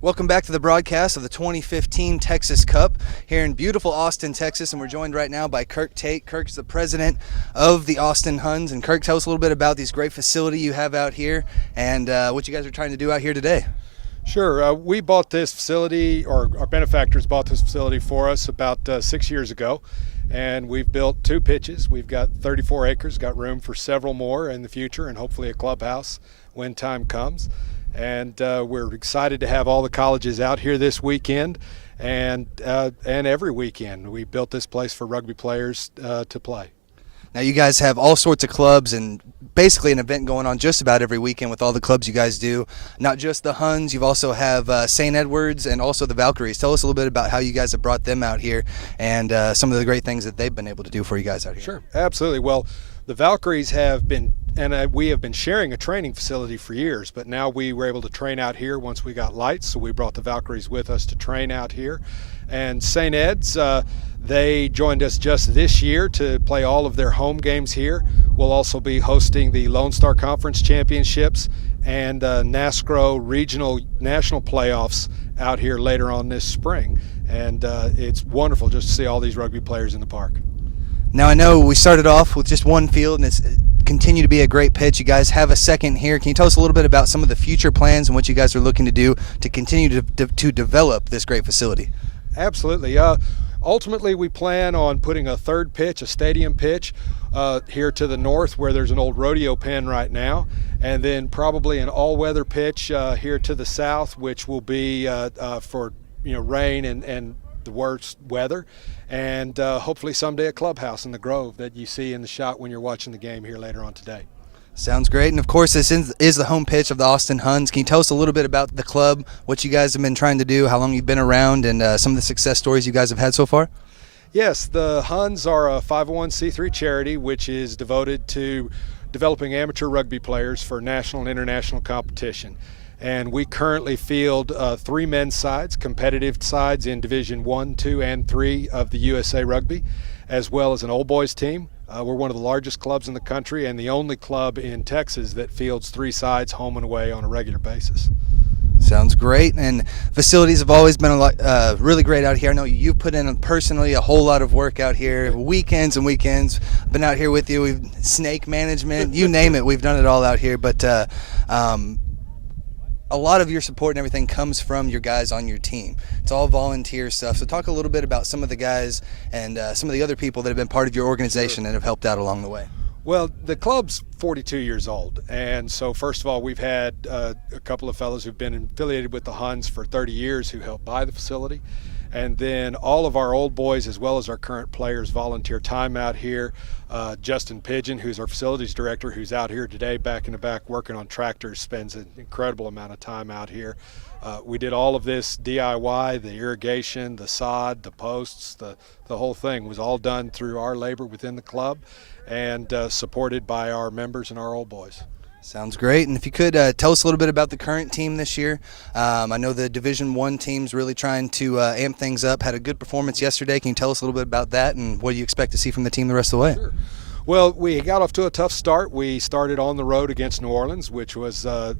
Welcome back to the broadcast of the 2015 Texas Cup here in beautiful Austin, Texas, and we're joined right now by Kirk Tate. Kirk's the president of the Austin Huns, and Kirk, tell us a little bit about this great facility you have out here and what you guys are trying to do out here today. Sure. We bought this facility, or our benefactors bought this facility for us about 6 years ago, and we've built 2 pitches. We've got 34 acres, got room for several more in the future, and hopefully a clubhouse when time comes. And we're excited to have all the colleges out here this weekend and every weekend. We built this place for rugby players to play. Now you guys have all sorts of clubs and basically an event going on just about every weekend with all the clubs you guys do. Not just the Huns, you also have St. Edward's and also the Valkyries. Tell us a little bit about how you guys have brought them out here and some of the great things that they've been able to do for you guys out here. Sure, absolutely. Well, the Valkyries have been, and we have been sharing a training facility for years, but now we were able to train out here once we got lights, so we brought the Valkyries with us to train out here. And St. Ed's, they joined us just this year to play all of their home games here. We'll also be hosting the Lone Star Conference Championships and NASCRO Regional National Playoffs out here later on this spring. And it's wonderful just to see all these rugby players in the park. Now I know we started off with just one field and it's continued to be a great pitch. You guys have a second here. Can you tell us a little bit about some of the future plans and what you guys are looking to do to continue to develop this great facility? Absolutely. Ultimately, we plan on putting a third pitch, a stadium pitch, here to the north where there's an old rodeo pen right now, and then probably an all-weather pitch here to the south, which will be for rain and the worst weather, and hopefully someday a clubhouse in the Grove that you see in the shot when you're watching the game here later on today. Sounds great. And of course, this is the home pitch of the Austin Huns. Can you tell us a little bit about the club, what you guys have been trying to do, how long you've been around, and some of the success stories you guys have had so far? Yes, the Huns are a 501c3 charity which is devoted to developing amateur rugby players for national and international competition. And we currently field 3 men's sides, competitive sides in Division 1, 2, and 3 of the USA Rugby, as well as an old boys team. We're one of the largest clubs in the country and the only club in Texas that fields 3 sides home and away on a regular basis. Sounds great, and facilities have always been really great out here. I know you've put in personally a whole lot of work out here, weekends and weekends. Been out here with you. We've snake management, you name it. We've done it all out here, but a lot of your support and everything comes from your guys on your team. It's all volunteer stuff. So talk a little bit about some of the guys and some of the other people that have been part of your organization and have helped out along the way. Well, the club's 42 years old, and so first of all, we've had a couple of fellows who've been affiliated with the Huns for 30 years who helped buy the facility. And then all of our old boys as well as our current players volunteer time out here. Justin Pigeon, who's our facilities director, who's out here today back in the back working on tractors, spends an incredible amount of time out here. We did all of this DIY, the irrigation, the sod, the posts, the whole thing was all done through our labor within the club and supported by our members and our old boys. Sounds great. And if you could tell us a little bit about the current team this year. I know the Division I team's really trying to amp things up. Had a good performance yesterday. Can you tell us a little bit about that and what do you expect to see from the team the rest of the way? Sure. Well, we got off to a tough start. We started on the road against New Orleans, which was the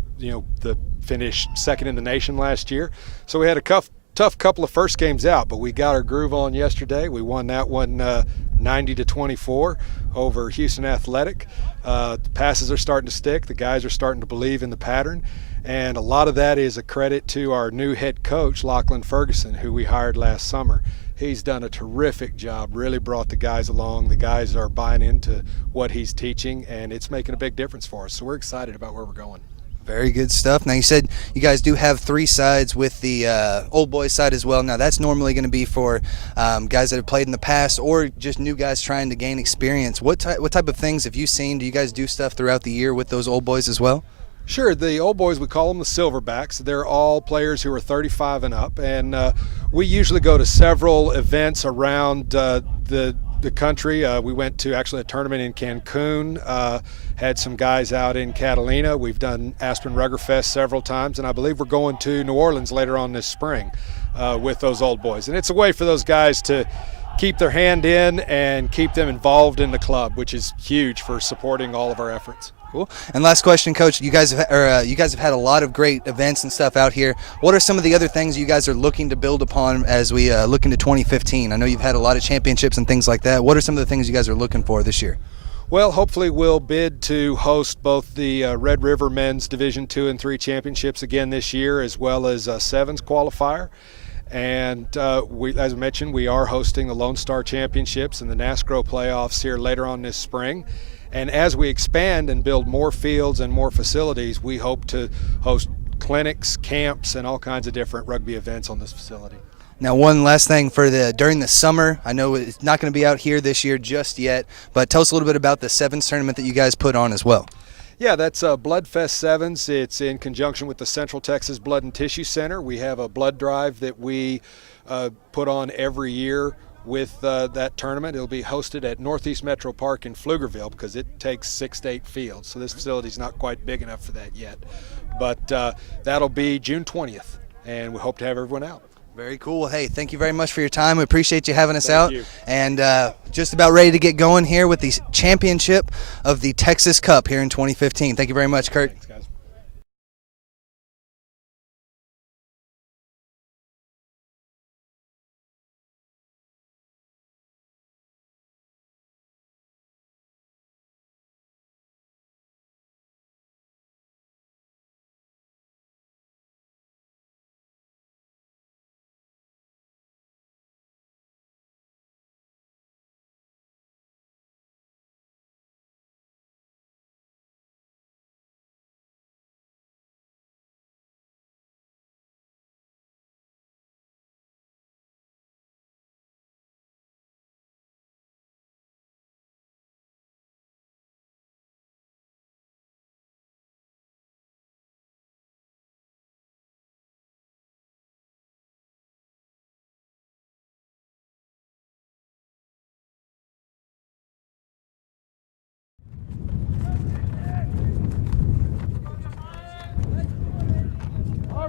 finished second in the nation last year. So we had a tough couple of first games out, but we got our groove on yesterday. We won that one 90-24 over Houston Athletic. The passes are starting to stick. The guys are starting to believe in the pattern. And a lot of that is a credit to our new head coach, Lachlan Ferguson, who we hired last summer. He's done a terrific job, really brought the guys along. The guys are buying into what he's teaching, and it's making a big difference for us. So we're excited about where we're going. Very good stuff. Now, you said you guys do have 3 sides with the old boys side as well. Now, that's normally going to be for guys that have played in the past or just new guys trying to gain experience. What type of things have you seen? Do you guys do stuff throughout the year with those old boys as well? Sure. The old boys, we call them the Silverbacks. They're all players who are 35 and up, and we usually go to several events around the country. We went to actually a tournament in Cancun, had some guys out in Catalina. We've done Aspen Rugger Fest several times, and I believe we're going to New Orleans later on this spring with those old boys. And it's a way for those guys to keep their hand in and keep them involved in the club, which is huge for supporting all of our efforts. Cool. And last question, Coach. You guys have had a lot of great events and stuff out here. What are some of the other things you guys are looking to build upon as we look into 2015? I know you've had a lot of championships and things like that. What are some of the things you guys are looking for this year? Well, hopefully we'll bid to host both the Red River Men's Division II and III championships again this year, as well as Sevens qualifier. And as I mentioned, we are hosting the Lone Star Championships and the NASCRO playoffs here later on this spring. And as we expand and build more fields and more facilities, we hope to host clinics, camps, and all kinds of different rugby events on this facility. Now, one last thing during the summer. I know it's not going to be out here this year just yet, but tell us a little bit about the Sevens tournament that you guys put on as well. Yeah, that's Bloodfest Sevens. It's in conjunction with the Central Texas Blood and Tissue Center. We have a blood drive that we put on every year with that tournament. It'll be hosted at Northeast Metro Park in Pflugerville because it takes 6 to 8 fields. So this facility's not quite big enough for that yet. But that'll be June 20th, and we hope to have everyone out. Very cool. Hey, thank you very much for your time. We appreciate you having us out. Thank you. And just about ready to get going here with the championship of the Texas Cup here in 2015. Thank you very much, Kurt. Thanks, guys.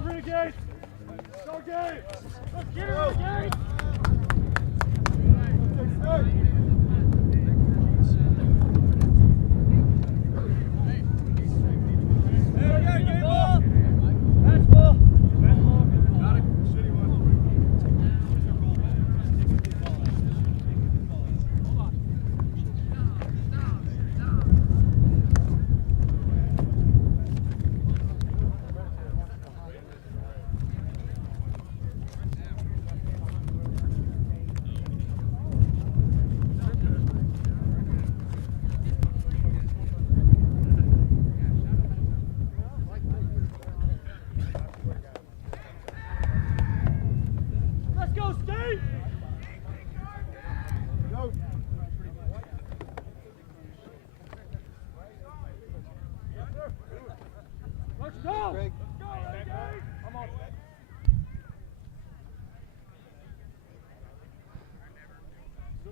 Renegade! Go game! Let's get it, Renegade!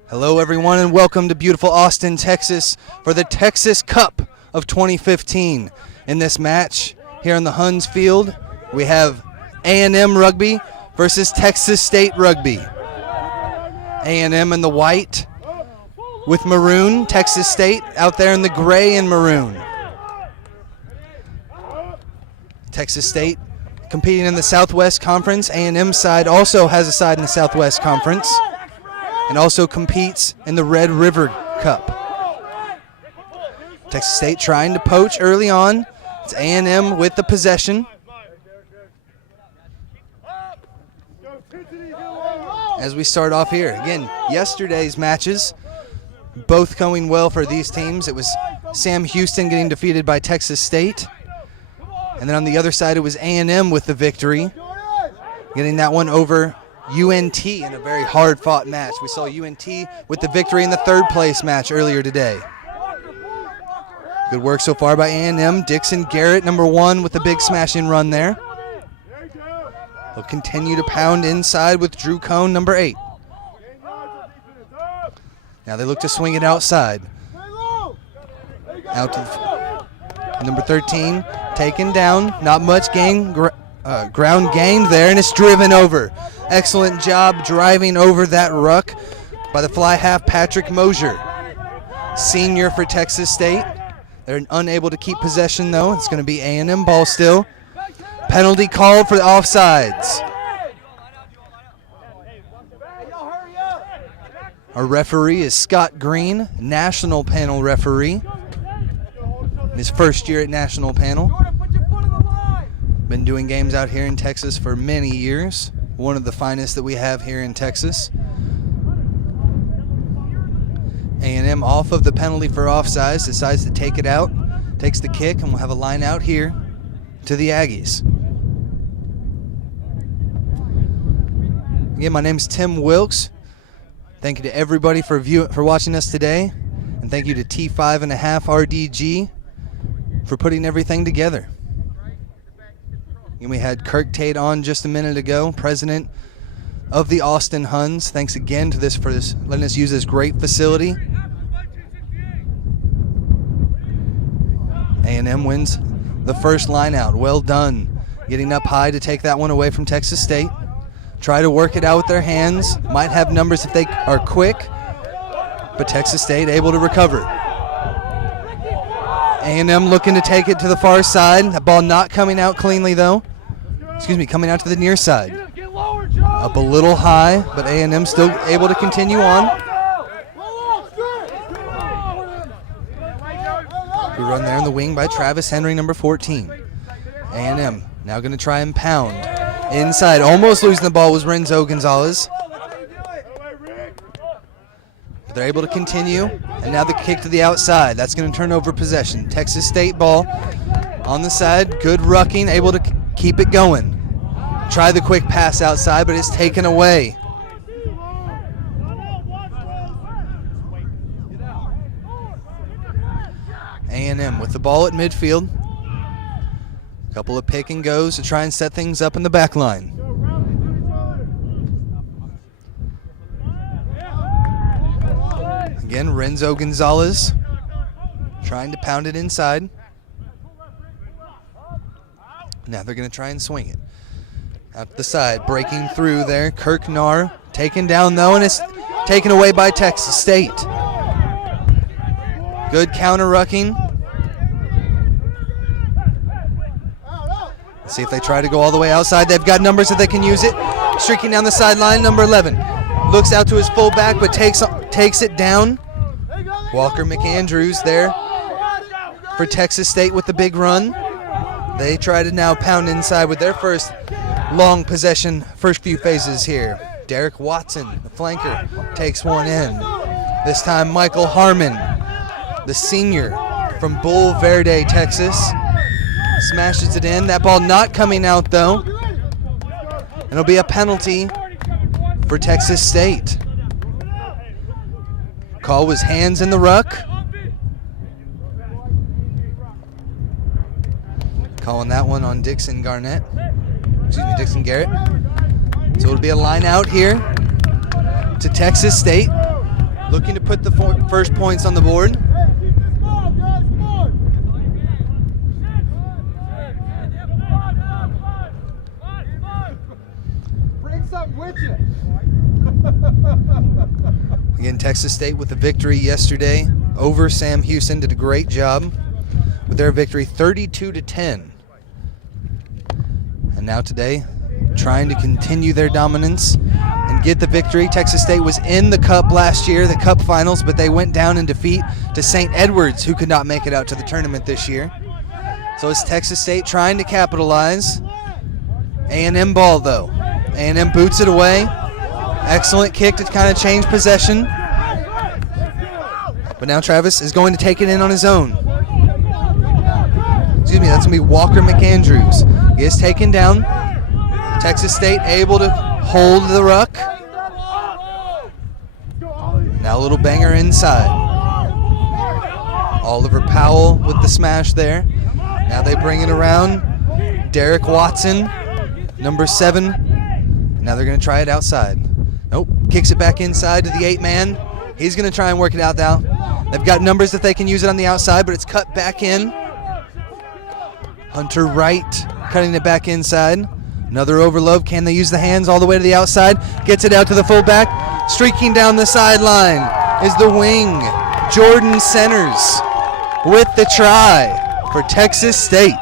Hello, everyone, and welcome to beautiful Austin, Texas for the Texas Cup of 2015. In this match here on the Huns field, we have A&M Rugby versus Texas State Rugby. A&M in the white with maroon, Texas State out there in the gray and maroon. Texas State competing in the Southwest Conference. A&M side also has a side in the Southwest Conference and also competes in the Red River Cup. Texas State trying to poach early on. It's A&M with the possession. As we start off here, again, yesterday's matches, both going well for these teams. It was Sam Houston getting defeated by Texas State. And then on the other side, it was A&M with the victory, getting that one over UNT in a very hard-fought match. We saw UNT with the victory in the third-place match earlier today. Good work so far by A&M. Dixon Garrett, number 1, with a big smashing run there. They'll continue to pound inside with Drew Cohn, number 8. Now they look to swing it outside. Out to number 13, taken down. Not much gain, ground gained there, and it's driven over. Excellent job driving over that ruck by the fly half Patrick Mosier, senior for Texas State. They're unable to keep possession, though. It's going to be A&M ball still. Penalty called for the offsides. Our referee is Scott Green, national panel referee. His first year at national panel. Been doing games out here in Texas for many years. One of the finest that we have here in Texas. A&M off of the penalty for offsides, decides to take it out, takes the kick, and we'll have a line out here to the Aggies. Again, my name's Tim Wilkes. Thank you to everybody for watching us today, and thank you to T5.5 RDG for putting everything together. And we had Kirk Tate on just a minute ago, president of the Austin Huns. Thanks again to for letting us use this great facility. A&M wins the first line out. Well done. Getting up high to take that one away from Texas State. Try to work it out with their hands. Might have numbers if they are quick, but Texas State able to recover. A&M looking to take it to the far side. That ball not coming out cleanly, though. Coming out to the near side. Up a little high, but A&M still able to continue on. Good run there in the wing by Travis Henry, number 14. A&M now going to try and pound. Inside, almost losing the ball was Renzo Gonzalez. But they're able to continue, and now the kick to the outside. That's going to turn over possession. Texas State ball on the side. Good rucking, able to keep it going. Try the quick pass outside, but it's taken away. A&M with the ball at midfield. A couple of pick and goes to try and set things up in the back line. Again, Renzo Gonzalez trying to pound it inside. Now they're going to try and swing it. Out the side, breaking through there. Kirk Narr taken down, though, and it's taken away by Texas State. Good counter-rucking. Let's see if they try to go all the way outside. They've got numbers that they can use it. Streaking down the sideline, number 11. Looks out to his fullback, but takes it down. Walker McAndrews there for Texas State with the big run. They try to now pound inside with their first long possession, first few phases here. Derek Watson, the flanker, takes one in. This time Michael Harmon, the senior from Bull Verde, Texas, smashes it in. That ball not coming out, though. It'll be a penalty for Texas State. Call was hands in the ruck. Calling that one on Dixon Garrett. So it'll be a line out here to Texas State, looking to put the first points on the board. Bring something with you. Again, Texas State with the victory yesterday over Sam Houston. Did a great job with their victory, 32-10. And now today, trying to continue their dominance and get the victory. Texas State was in the Cup last year, the Cup finals, but they went down in defeat to St. Edwards, who could not make it out to the tournament this year. So it's Texas State trying to capitalize. A&M ball, though. A&M boots it away. Excellent kick to kind of change possession. But now Travis is going to take it in on his own. That's going to be Walker McAndrews. He is taken down. Texas State able to hold the ruck. Now a little banger inside. Oliver Powell with the smash there. Now they bring it around. Derek Watson, number 7. Now they're going to try it outside. Nope, kicks it back inside to the 8-man. He's going to try and work it out now. They've got numbers that they can use it on the outside, but it's cut back in. Hunter Wright cutting it back inside. Another overload. Can they use the hands all the way to the outside? Gets it out to the fullback. Streaking down the sideline is the wing, Jordan Centers. with the try for Texas State.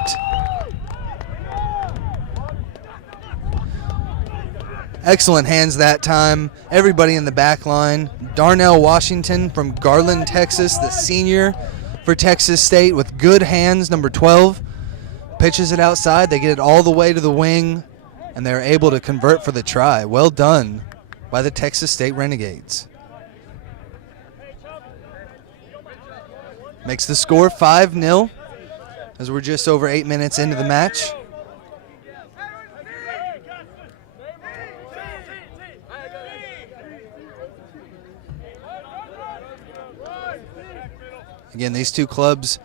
Excellent hands that time. Everybody in the back line. Darnell Washington from Garland, Texas, the senior for Texas State with good hands, number 12. Pitches it outside. They get it all the way to the wing, and they're able to convert for the try. Well done by the Texas State Renegades. Makes the score 5-0 as we're just over 8 minutes into the match. Again, these two clubs,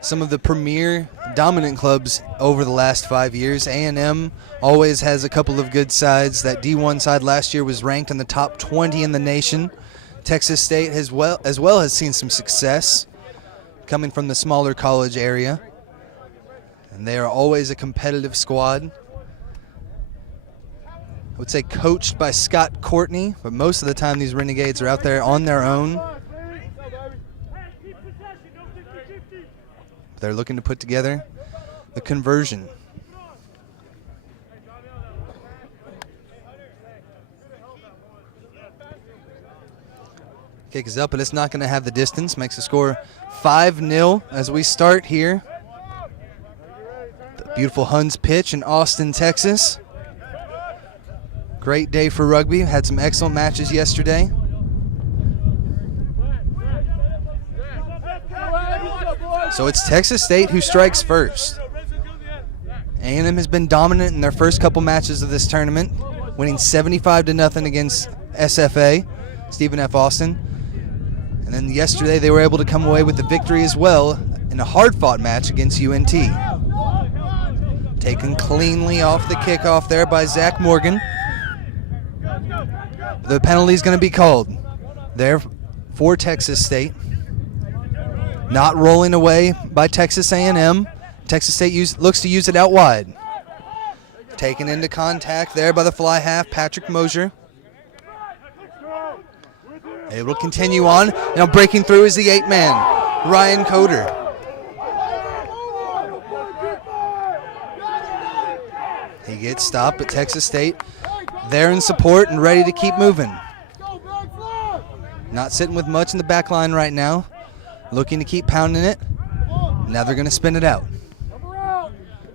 some of the premier dominant clubs over the last 5 years. A&M always has a couple of good sides. That D1 side last year was ranked in the top 20 in the nation. Texas State as well has seen some success coming from the smaller college area. And they are always a competitive squad. I would say coached by Scott Courtney, but most of the time these Renegades are out there on their own. They're looking to put together the conversion. Kick is up, but it's not going to have the distance. Makes the score 5-0 as we start here. The beautiful Huns pitch in Austin, Texas. Great day for rugby. Had some excellent matches yesterday. So it's Texas State who strikes first. A&M has been dominant in their first couple matches of this tournament, winning 75-0 against SFA, Stephen F. Austin. And then yesterday they were able to come away with the victory as well in a hard-fought match against UNT. Taken cleanly off the kickoff there by Zach Morgan. The penalty is going to be called there for Texas State. Not rolling away by Texas A&M. Texas State looks to use it out wide. Taken into contact there by the fly half, Patrick Mosier. Able to continue on. Now breaking through is the 8-man, Ryan Coder. He gets stopped, but Texas State there in support and ready to keep moving. Not sitting with much in the back line right now. Looking to keep pounding it. Now they're going to spin it out.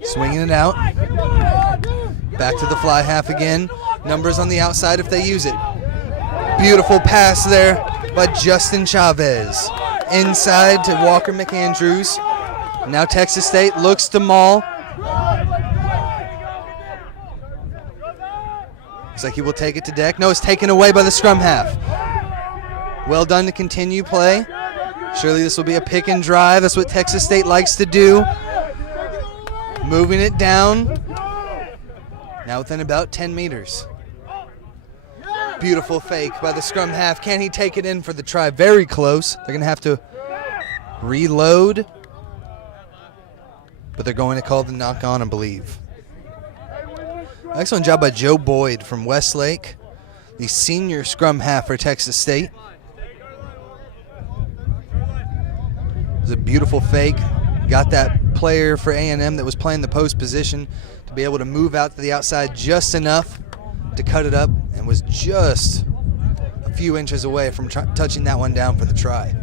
Swinging it out. Back to the fly half again. Numbers on the outside if they use it. Beautiful pass there by Justin Chavez. Inside to Walker McAndrews. Now Texas State looks to maul. Looks like he will take it to deck. No, it's taken away by the scrum half. Well done to continue play. Surely this will be a pick and drive. That's what Texas State likes to do. Moving it down. Now within about 10 meters. Beautiful fake by the scrum half. Can he take it in for the try? Very close. They're going to have to reload. But they're going to call the knock on, I believe. Excellent job by Joe Boyd from Westlake, the senior scrum half for Texas State. It was a beautiful fake. Got that player for A&M that was playing the post position to be able to move out to the outside just enough to cut it up, and was just a few inches away from touching that one down for the try.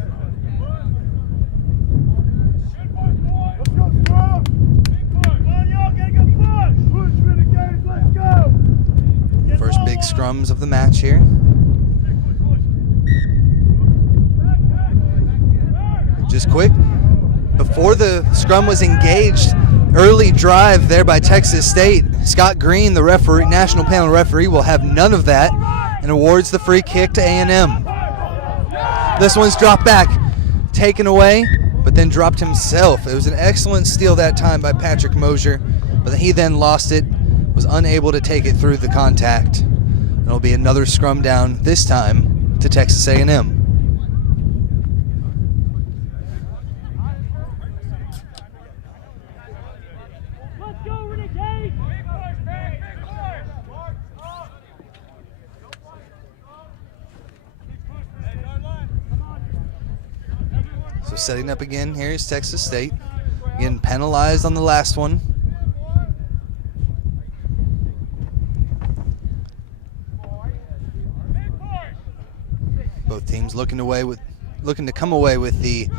First big scrums of the match here. Just quick, before the scrum was engaged, early drive there by Texas State. Scott Green, the referee, national panel referee, will have none of that and awards the free kick to A&M. This one's dropped back, taken away, but then dropped himself. It was an excellent steal that time by Patrick Mosier, but he then lost it, was unable to take it through the contact. It'll be another scrum down, this time to Texas A&M. So So setting up again here is Texas State. Getting penalized on the last one. Both teams looking to come away with the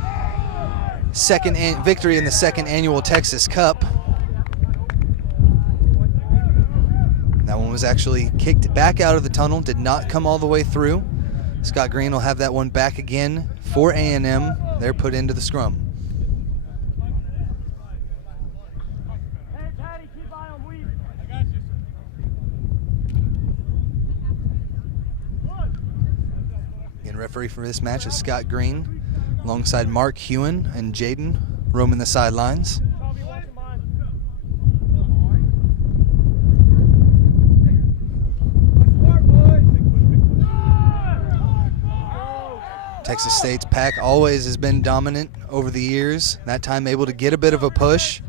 second victory in the second annual Texas Cup. That one was actually kicked back out of the tunnel, did not come all the way through. Scott Green will have that one back again for A&M. They're put into the scrum. Referee for this match is Scott Green, alongside Mark Hewen and Jaden roaming the sidelines. Texas State's pack always has been dominant over the years, that time able to get a bit of a push,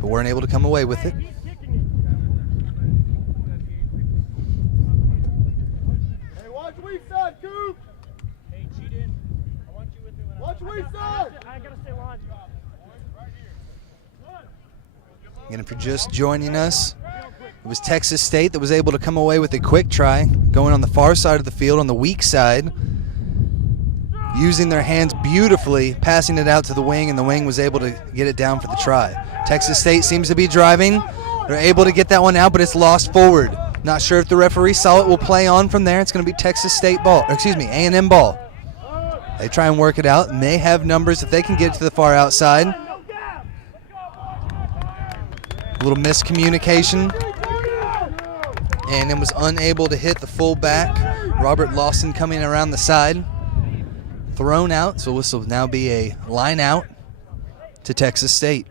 but weren't able to come away with it. And if you're just joining us, it was Texas State that was able to come away with a quick try, going on the far side of the field on the weak side, using their hands beautifully, passing it out to the wing, and the wing was able to get it down for the try. Texas State seems to be driving. They're able to get that one out, but it's lost forward. Not sure if the referee saw it. Will play on from there. It's going to be Texas State ball, or excuse me, A&M ball. They try and work it out, and they have numbers if they can get to the far outside. A little miscommunication. A&M was unable to hit the full back. Robert Lawson coming around the side. Thrown out, so this will now be a line out to Texas State.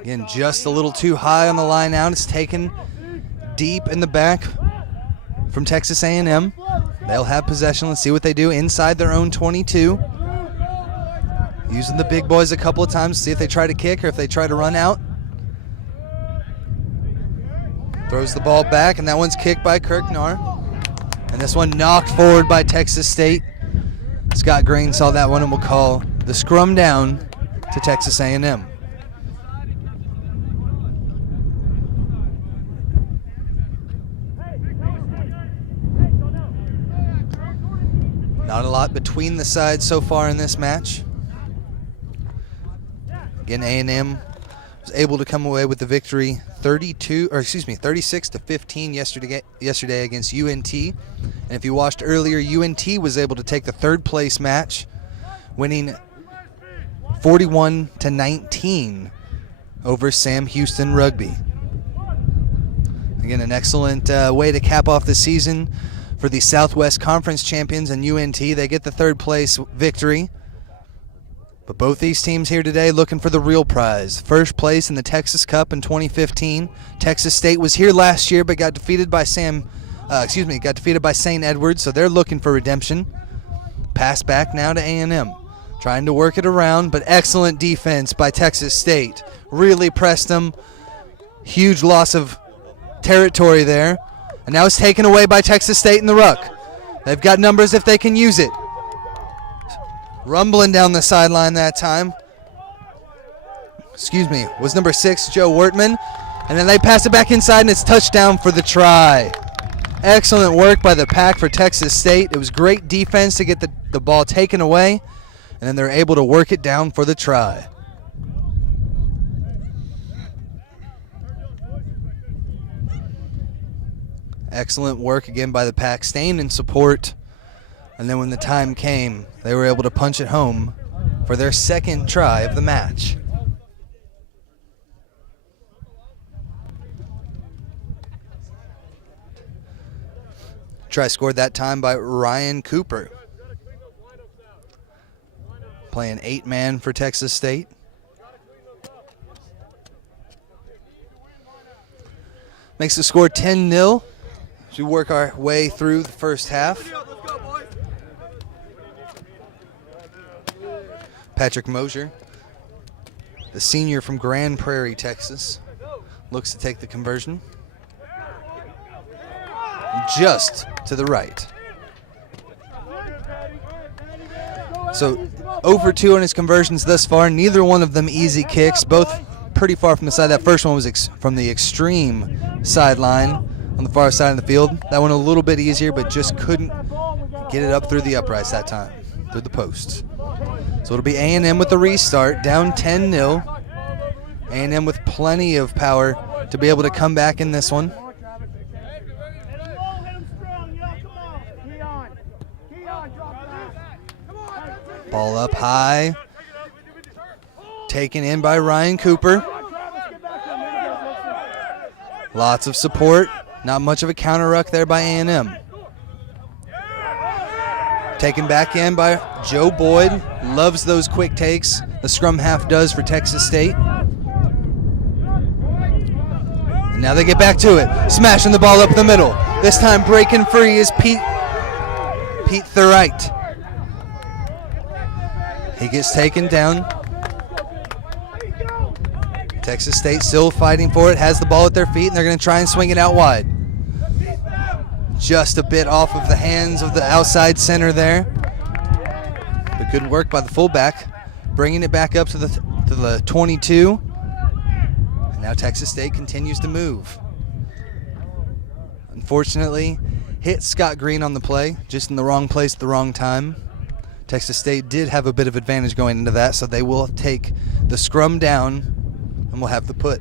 Again, just a little too high on the line out. It's taken deep in the back from Texas A&M. They'll have possession. Let's see what they do inside their own 22. Using the big boys a couple of times to see if they try to kick or if they try to run out. Throws the ball back, and that one's kicked by Kirknar. And this one knocked forward by Texas State. Scott Green saw that one and will call the scrum down to Texas A&M. Not a lot between the sides so far in this match. Again, A&M was able to come away with the victory 36-15 yesterday against UNT. And if you watched earlier, UNT was able to take the third place match, winning 41-19 over Sam Houston Rugby. Again, an excellent way to cap off the season for the Southwest Conference champions and UNT. They get the third place victory. But both these teams here today looking for the real prize. First place in the Texas Cup in 2015. Texas State was here last year but got defeated by St. Edwards, so they're looking for redemption. Pass back now to A&M. Trying to work it around, but excellent defense by Texas State. Really pressed them. Huge loss of territory there. And now it's taken away by Texas State in the ruck. They've got numbers if they can use it. Rumbling down the sideline that time. Was number 6, Joe Wertman. And then they pass it back inside, and it's touchdown for the try. Excellent work by the pack for Texas State. It was great defense to get the ball taken away, and then they're able to work it down for the try. Excellent work again by the pack, staying in support. And then when the time came, they were able to punch it home for their second try of the match. Try scored that time by Ryan Cooper. Playing 8-man for Texas State. Makes the score 10-0. As we work our way through the first half. Patrick Mosier, the senior from Grand Prairie, Texas, looks to take the conversion. Just to the right. So 0 for 2 on his conversions thus far. Neither one of them easy kicks. Both pretty far from the side. That first one was from the extreme sideline on the far side of the field. That one a little bit easier, but just couldn't get it up through the uprights that time, through the posts. So it'll be A&M with the restart, down 10-0. A&M with plenty of power to be able to come back in this one. Ball up high. Taken in by Ryan Cooper. Lots of support. Not much of a counter ruck there by A&M. Taken back in by Joe Boyd. Loves those quick takes. The scrum half does for Texas State. And now they get back to it. Smashing the ball up the middle. This time breaking free is Pete Thurite. He gets taken down. Texas State still fighting for it, has the ball at their feet, and they're going to try and swing it out wide. Just a bit off of the hands of the outside center there. But good work by the fullback, bringing it back up to the 22. And now Texas State continues to move. Unfortunately, hit Scott Green on the play, just in the wrong place at the wrong time. Texas State did have a bit of advantage going into that, so they will take the scrum down and we'll have the put.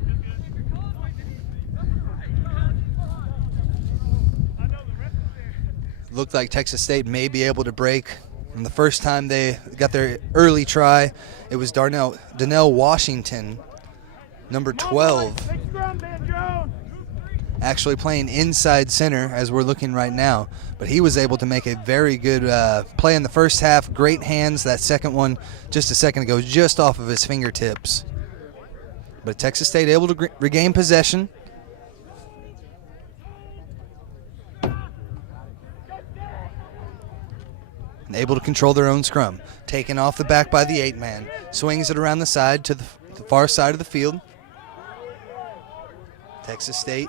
Looked like Texas State may be able to break. And the first time they got their early try, it was Donnell Washington, number 12, actually playing inside center as we're looking right now. But he was able to make a very good play in the first half. Great hands. That second one just a second ago, just off of his fingertips. But Texas State able to regain possession. And able to control their own scrum. Taken off the back by the 8-man. Swings it around the side to the far side of the field. Texas State,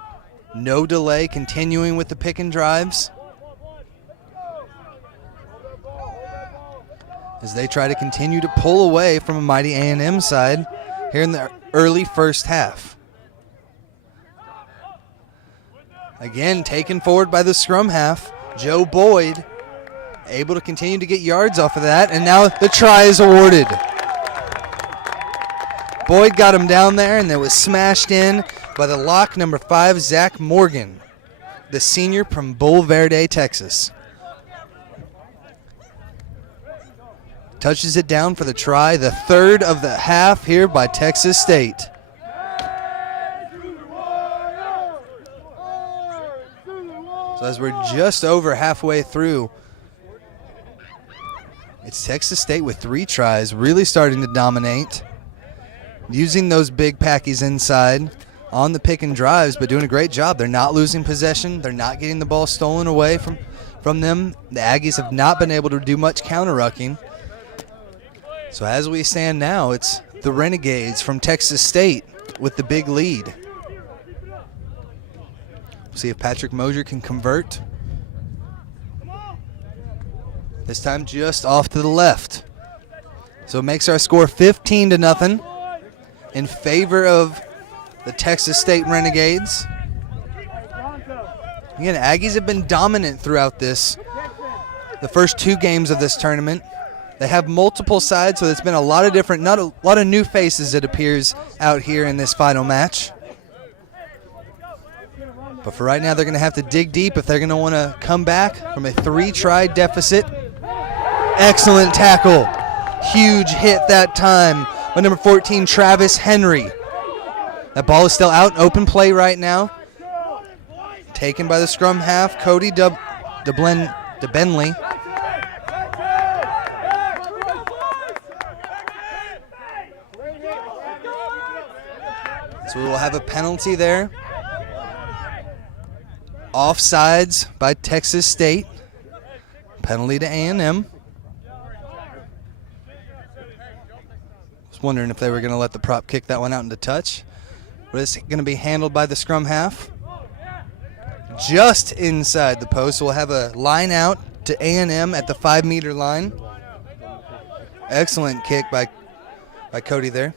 no delay, continuing with the pick and drives. As they try to continue to pull away from a mighty A&M side here in the early first half. Again, taken forward by the scrum half, Joe Boyd, able to continue to get yards off of that, and now the try is awarded. Boyd got him down there, and it was smashed in by the lock, number 5, Zach Morgan, the senior from Bull Verde, Texas. Touches it down for the try, the third of the half here by Texas State. So as we're just over halfway through, it's Texas State with 3 tries, really starting to dominate. Using those big packies inside on the pick and drives, but doing a great job. They're not losing possession. They're not getting the ball stolen away from them. The Aggies have not been able to do much counter-rucking. So as we stand now, it's the Renegades from Texas State with the big lead. See if Patrick Mosier can convert. This time just off to the left. So it makes our score 15-0 in favor of the Texas State Renegades. Again, Aggies have been dominant throughout the first 2 games of this tournament. They have multiple sides, so it's been a lot of different, not a lot of new faces, it appears, out here in this final match. But for right now, they're going to have to dig deep if they're going to want to come back from a 3-try deficit. Excellent tackle. Huge hit that time by number 14, Travis Henry. That ball is still out, open play right now. Taken by the scrum half, Cody DeBenley. So we will have a penalty there. Offsides by Texas State. Penalty to A&M. was wondering if they were going to let the prop kick that one out into touch. But it's going to be handled by the scrum half. Just inside the post. We'll have a line out to A&M at the 5-meter line. Excellent kick by Cody there.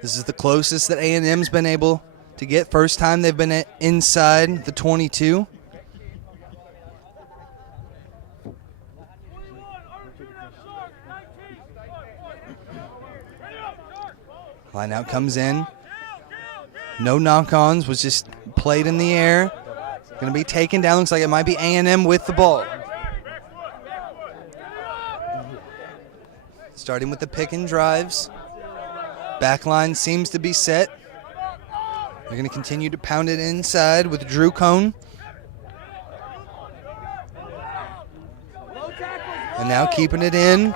This is the closest that A&M's been able to get. First time they've been inside the 22. Line out comes in. No knock-ons, was just played in the air. Going to be taken down. Looks like it might be A&M with the ball. Starting with the pick and drives. Back line seems to be set. They're going to continue to pound it inside with Drew Cone. And now keeping it in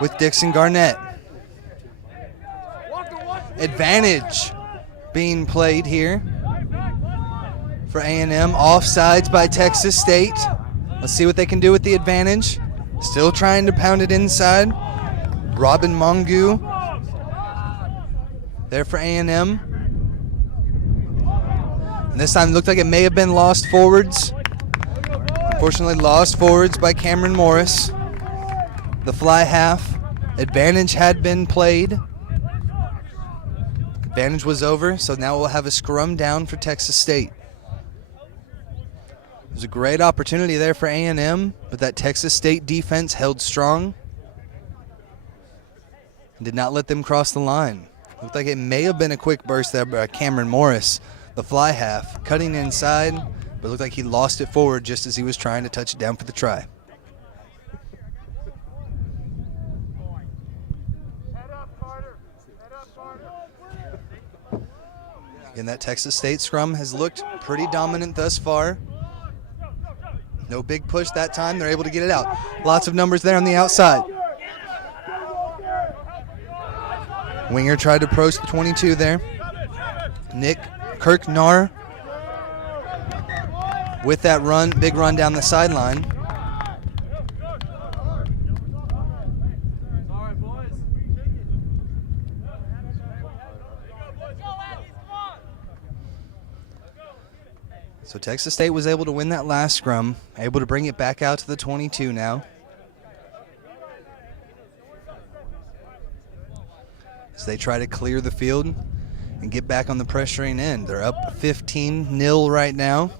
with Dixon Garnett. Advantage being played here for A&M. Offsides by Texas State. Let's see what they can do with the advantage. Still trying to pound it inside. Robin Mongu there for A&M. And this time it looked like it may have been lost forwards. Unfortunately lost forwards by Cameron Morris. The fly half. Advantage had been played. Advantage was over, so now we'll have a scrum down for Texas State. It was a great opportunity there for A&M, but that Texas State defense held strong and did not let them cross the line. Looked like it may have been a quick burst there by Cameron Morris, the fly half, cutting inside, but it looked like he lost it forward just as he was trying to touch it down for the try. And that Texas State scrum has looked pretty dominant thus far. No big push that time. They're able to get it out. Lots of numbers there on the outside. Winger tried to approach the 22 there. Nick Kirknar with that run, big run down the sideline. So Texas State was able to win that last scrum, able to bring it back out to the 22 now. As they try to clear the field and get back on the pressuring end. They're up 15-0 right now.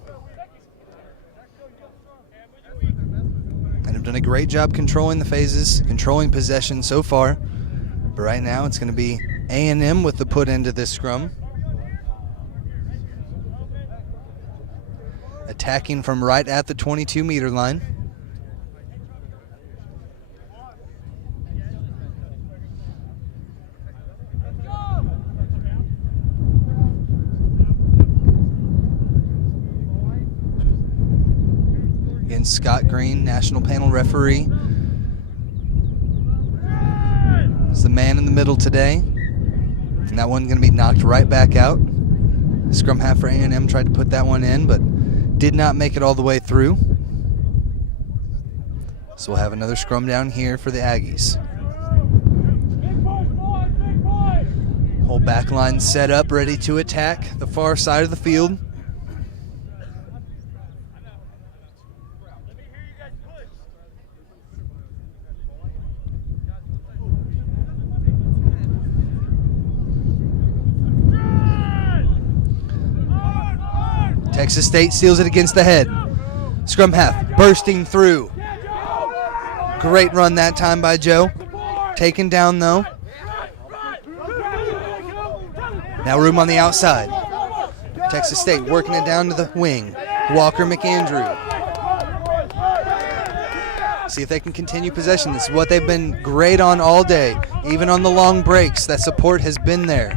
And have done a great job controlling the phases, controlling possession so far. But right now it's going to be A&M with the put into this scrum. Attacking from right at the 22-meter line. Again, Scott Green, national panel referee, is the man in the middle today. And that one's going to be knocked right back out. Scrum half for A&M tried to put that one in, but did not make it all the way through. So we'll have another scrum down here for the Aggies. Whole back line set up, ready to attack the far side of the field. Texas State steals it against the head. Scrum half bursting through. Great run that time by Joe. Taken down though. Now room on the outside. Texas State working it down to the wing. Walker McAndrew. See if they can continue possession. This is what they've been great on all day. Even on the long breaks, that support has been there.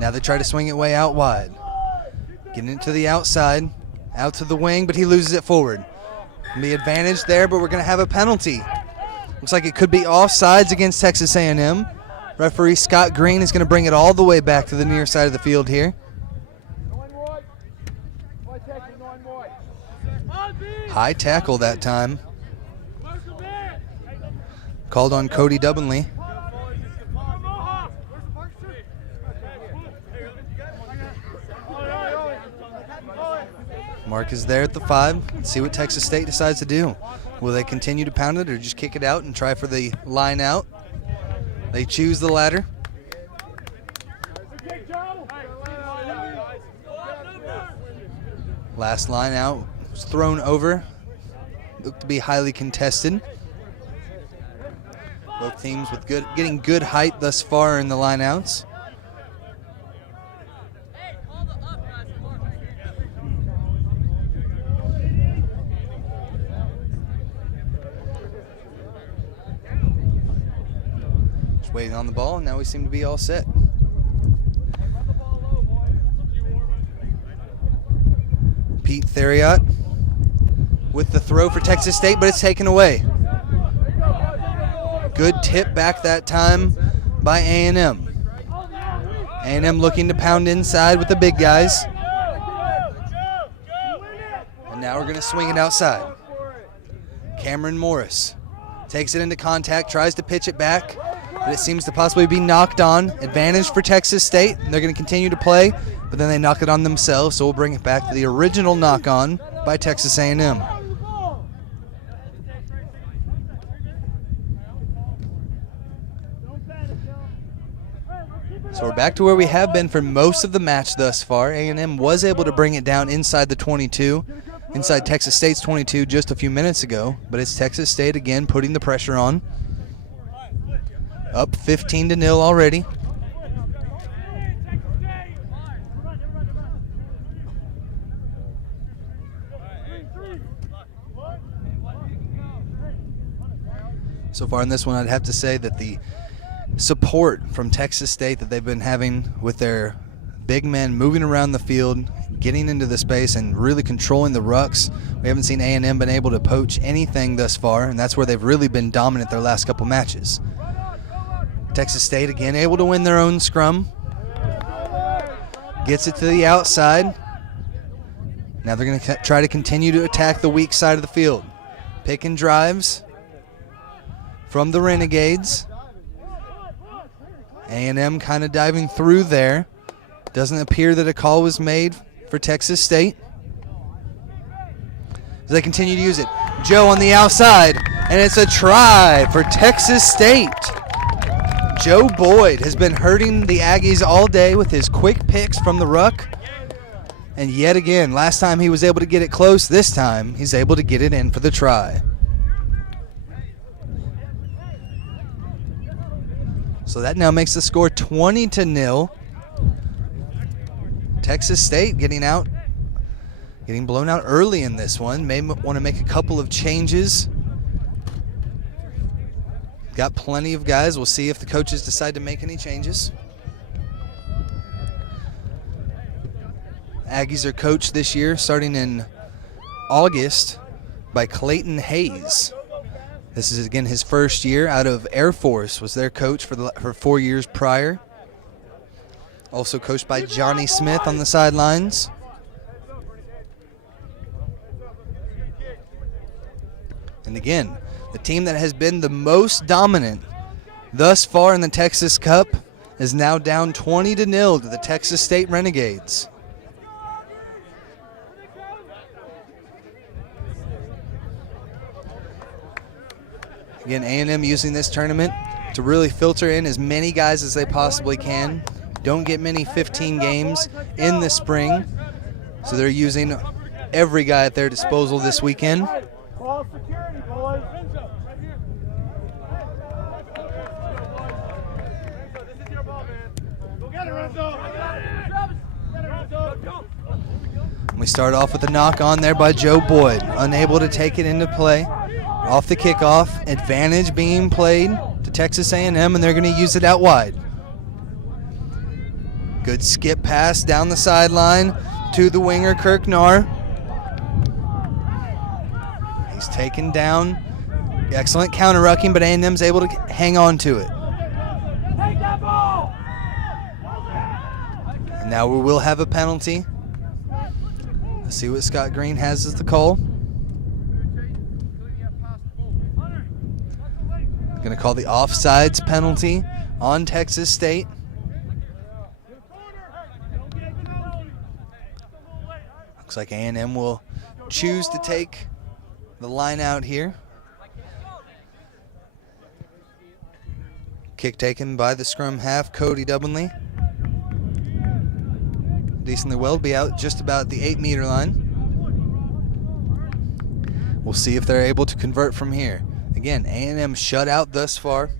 Now they try to swing it way out wide. Getting it to the outside, out to the wing, but he loses it forward. The advantage there, but we're going to have a penalty. Looks like it could be offsides against Texas A&M. Referee Scott Green is going to bring it all the way back to the near side of the field here. High tackle that time. Called on Cody Dubbenly. Mark is there at the 5. Let's see what Texas State decides to do. Will they continue to pound it or just kick it out and try for the line out? They choose the latter. Last line out was thrown over. Looked to be highly contested. Both teams with getting good height thus far in the line outs. Just waiting on the ball, and now we seem to be all set. Pete Theriot with the throw for Texas State, but it's taken away. Good tip back that time by A&M. A&M looking to pound inside with the big guys. And now we're going to swing it outside. Cameron Morris takes it into contact, tries to pitch it back, but it seems to possibly be knocked on. Advantage for Texas State. They're going to continue to play, but then they knock it on themselves, so we'll bring it back to the original knock-on by Texas A&M. So we're back to where we have been for most of the match thus far. A&M was able to bring it down inside the 22, inside Texas State's 22 just a few minutes ago, but it's Texas State again putting the pressure on. Up 15-0 already. So far in this one, I'd have to say that the support from Texas State that they've been having with their big men moving around the field, getting into the space and really controlling the rucks. We haven't seen A&M been able to poach anything thus far, and that's where they've really been dominant their last couple matches. Texas State again able to win their own scrum. Gets it to the outside. Now they're going to try to continue to attack the weak side of the field. Pick and drives from the Renegades. A&M kind of diving through there. Doesn't appear that a call was made for Texas State. As they continue to use it. Joe on the outside, and it's a try for Texas State. Joe Boyd has been hurting the Aggies all day with his quick picks from the ruck. And yet again, last time he was able to get it close, this time he's able to get it in for the try. So that now makes the score 20-0. Texas State getting blown out early in this one. May want to make a couple of changes. Got plenty of guys. We'll see if the coaches decide to make any changes. Aggies are coached this year, starting in August, by Clayton Hayes. This is, again, his first year out of Air Force, was their coach for 4 years prior. Also coached by Johnny Smith on the sidelines. And again, the team that has been the most dominant thus far in the Texas Cup is now down 20-0 to the Texas State Renegades. Again, A&M using this tournament to really filter in as many guys as they possibly can. Don't get many 15 games in the spring, so they're using every guy at their disposal this weekend. Call security, boys. This is your ball, man. Go get it, Renzo. Get it, Renzo. We start off with a knock on there by Joe Boyd, unable to take it into play. Off the kickoff, advantage being played to Texas A&M, and they're going to use it out wide. Good skip pass down the sideline to the winger, Kirk Narr. He's taken down. Excellent counter-rucking, but A&M's able to hang on to it. Take that Now we will have a penalty. Let's see what Scott Green has as the call. Going to call the offsides penalty on Texas State. Looks like A&M will choose to take the line out here. Kick taken by the scrum half, Cody Dublinley. Decently well, be out just about the 8-meter line. We'll see if they're able to convert from here. Again, A&M shut out thus far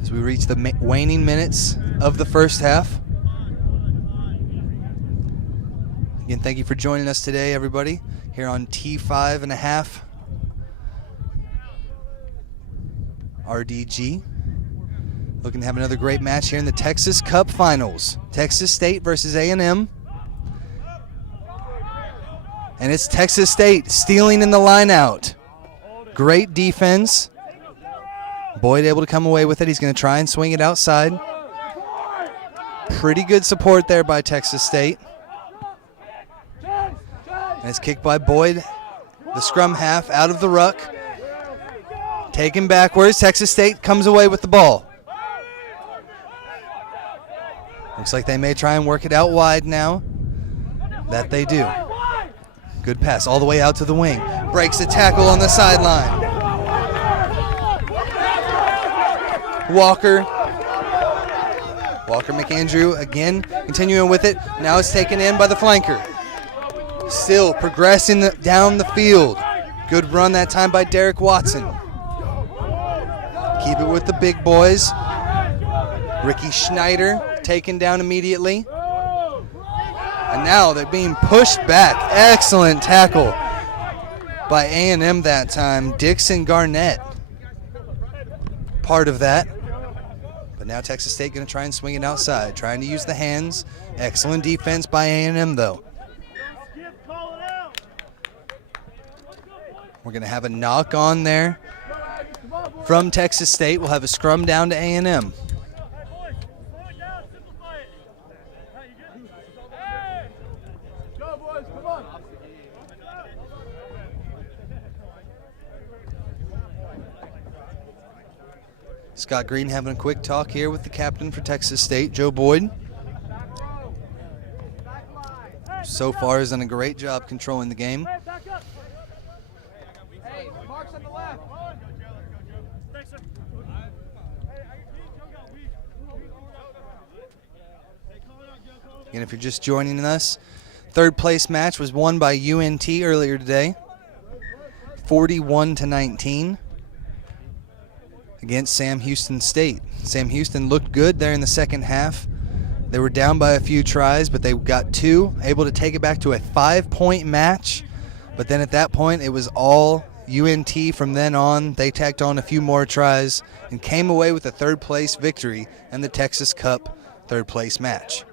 as we reach the waning minutes of the first half. Again, thank you for joining us today, everybody, here on T5.5 RDG. Looking to have another great match here in the Texas Cup Finals. Texas State versus A&M. And it's Texas State stealing in the line out. Great defense. Boyd able to come away with it. He's going to try and swing it outside. Pretty good support there by Texas State. And it's kicked by Boyd, the scrum half, out of the ruck. Taken backwards. Texas State comes away with the ball. Looks like they may try and work it out wide now. That they do. Good pass all the way out to the wing. Breaks the tackle on the sideline. Walker McAndrew again continuing with it. Now it's taken in by the flanker. Still progressing down the field. Good run that time by Derek Watson. Keep it with the big boys. Ricky Schneider taken down immediately. And now they're being pushed back. Excellent tackle by A&M that time. Dixon Garnett, part of that. But now Texas State going to try and swing it outside, trying to use the hands. Excellent defense by A&M though. We're going to have a knock on there from Texas State. We'll have a scrum down to A&M. Scott Green having a quick talk here with the captain for Texas State, Joe Boyd. So far has done a great job controlling the game. And if you're just joining us, third place match was won by UNT earlier today, 41-19. Against Sam Houston State. Sam Houston looked good there in the second half. They were down by a few tries, but they got two, able to take it back to a 5-point match. But then at that point, it was all UNT from then on. They tacked on a few more tries and came away with a third-place victory in the Texas Cup third-place match.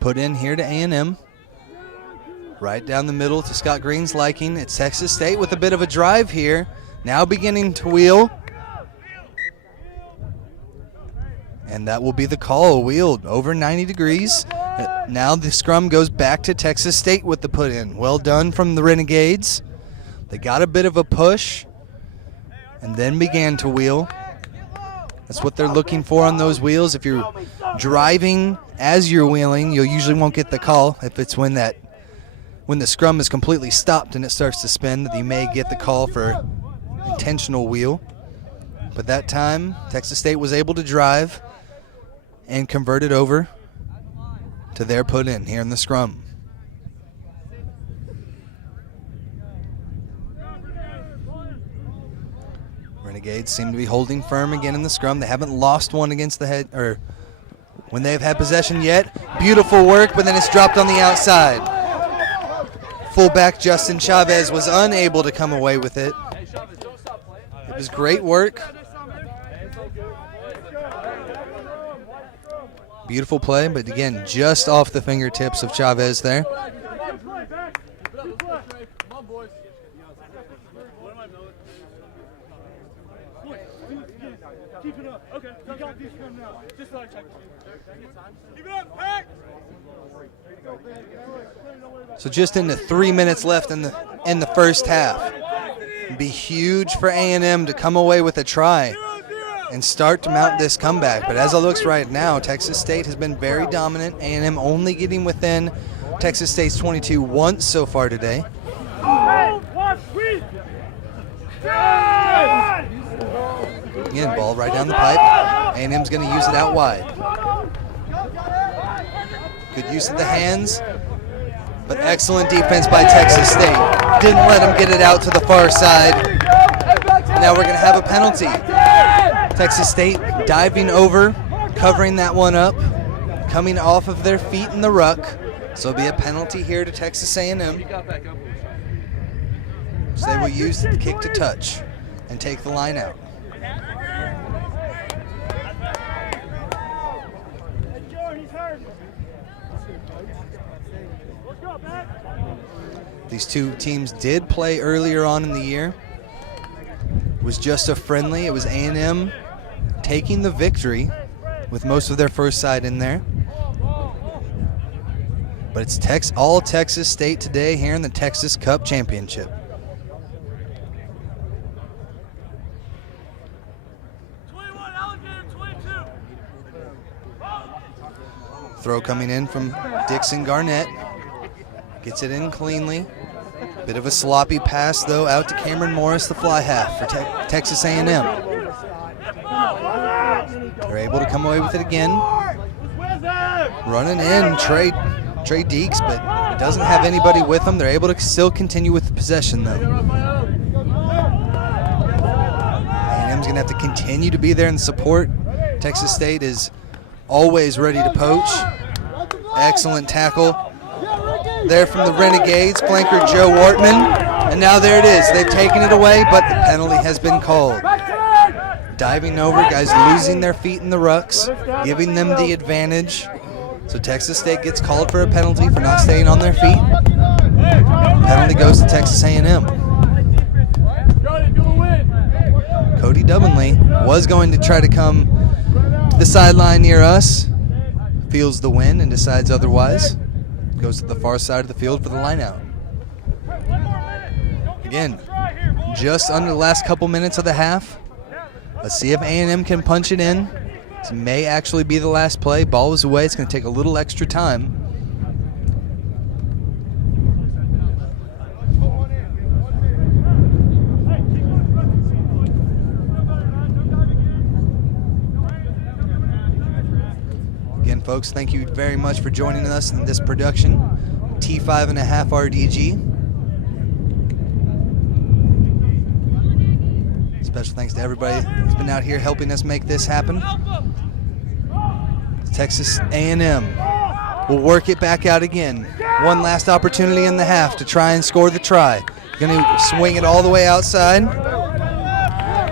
Put in here to A&M. Right down the middle to Scott Green's liking. It's Texas State with a bit of a drive here. Now beginning to wheel. And that will be the call, wheeled over 90 degrees. Now the scrum goes back to Texas State with the put in. Well done from the Renegades. They got a bit of a push and then began to wheel. That's what they're looking for on those wheels. If you're driving as you're wheeling, you usually won't get the call. If it's when the scrum is completely stopped and it starts to spin, that you may get the call for intentional wheel. But that time, Texas State was able to drive and convert it over to their put in here in the scrum. Renegades seem to be holding firm again in the scrum. They haven't lost one against the head, or when they've had possession yet. Beautiful work, but then it's dropped on the outside. Fullback Justin Chavez was unable to come away with it. It was great work. Beautiful play, but again, just off the fingertips of Chavez there. Keep it up. Okay. You got these coming out. Just like check. Keep it up, pack. So just into 3 minutes left in the first half. It'd be huge for A&M to come away with a try and start to mount this comeback. But as it looks right now, Texas State has been very dominant. A&M only getting within Texas State's 22 once so far today. Again, ball right down the pipe. A&M's going to use it out wide. Good use of the hands, but excellent defense by Texas State. Didn't let them get it out to the far side. Now we're going to have a penalty. Texas State diving over, covering that one up, coming off of their feet in the ruck. So it'll be a penalty here to Texas A&M. So they will use the kick to touch and take the line out. These two teams did play earlier on in the year. It was just a friendly. It was A&M taking the victory with most of their first side in there. But it's all Texas State today here in the Texas Cup Championship. Throw coming in from Dixon Garnett. Gets it in cleanly. Bit of a sloppy pass, though, out to Cameron Morris, the fly half for Texas A&M. They're able to come away with it again. Running in, Trey Deeks, but doesn't have anybody with them. They're able to still continue with the possession, though. A&M's going to have to continue to be there and support. Texas State is always ready to poach. Excellent tackle there from the Renegades, flanker Joe Wortman. And now there it is. They've taken it away, but the penalty has been called. Diving over, guys losing their feet in the rucks, giving them the advantage. So Texas State gets called for a penalty for not staying on their feet. Penalty goes to Texas A&M. Cody Dubinley was going to try to come to the sideline near us. Feels the wind and decides otherwise. Goes to the far side of the field for the line out. Again, just under the last couple minutes of the half. Let's see if A&M can punch it in. This may actually be the last play. Ball was away. It's going to take a little extra time. Again, folks, thank you very much for joining us in this production. T5.5 RDG. Special thanks to everybody who's been out here helping us make this happen. Texas A&M will work it back out again. One last opportunity in the half to try and score the try. Going to swing it all the way outside.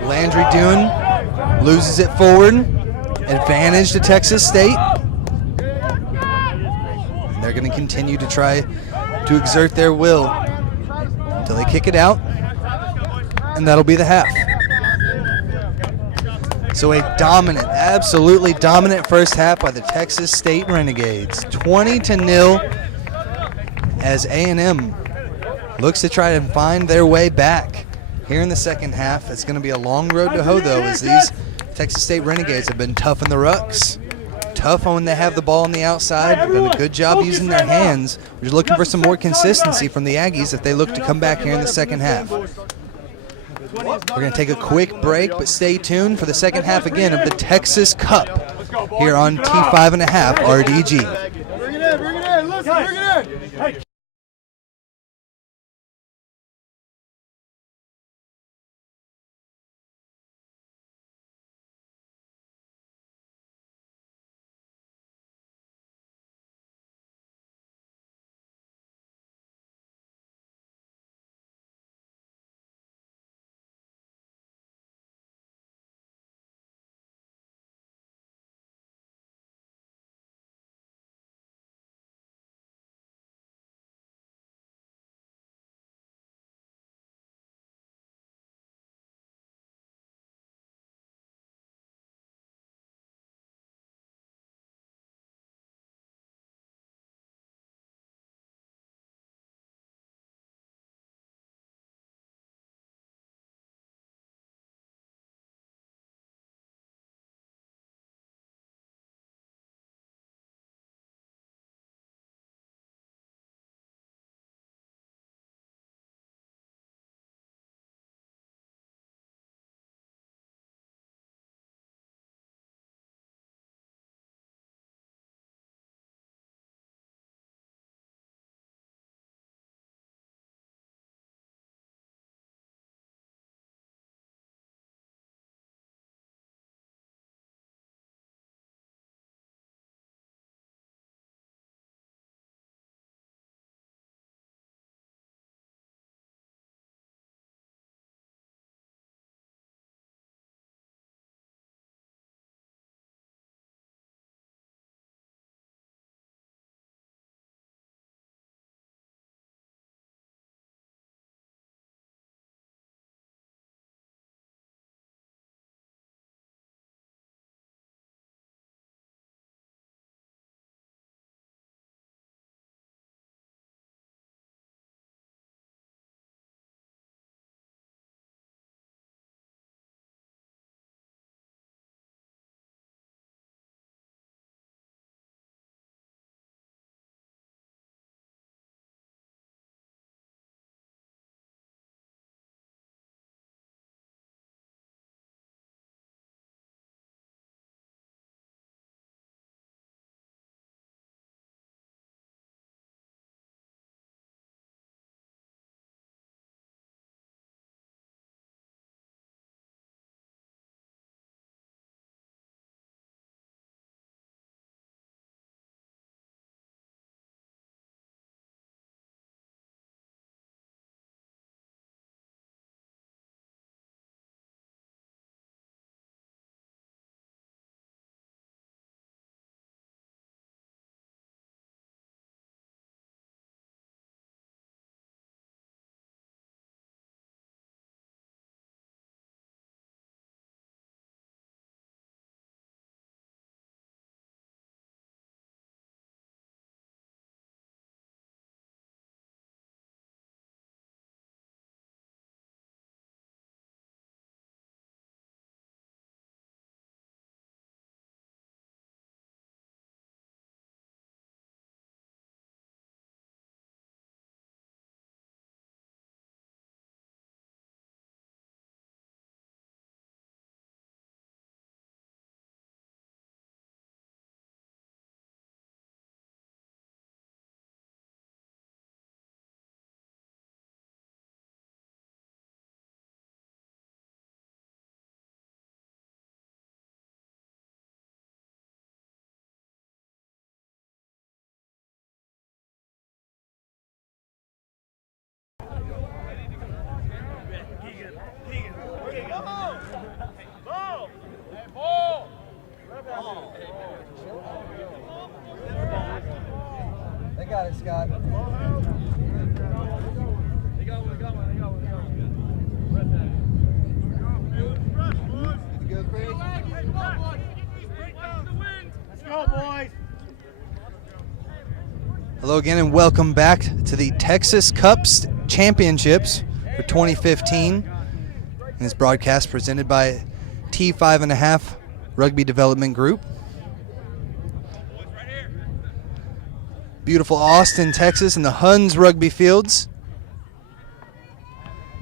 Landry Dune loses it forward. Advantage to Texas State. And they're going to continue to try to exert their will until they kick it out. And that'll be the half. So a dominant, absolutely dominant first half by the Texas State Renegades. 20-0 as A&M looks to try to find their way back here in the second half. It's going to be a long road to hoe, though, as these Texas State Renegades have been tough in the rucks. Tough when they have the ball on the outside. They've done a good job using their hands. We're just looking for some more consistency from the Aggies if they look to come back here in the second half. We're going to take a quick break, but stay tuned for the second half again of the Texas Cup here on T5.5 RDG. Bring it in, listen, bring it in. right, Scott. Let's go, boys. Hello again and welcome back to the Texas Cups Championships for 2015. And this broadcast presented by T5.5 Rugby Development Group. Beautiful Austin, Texas, and the Huns rugby fields.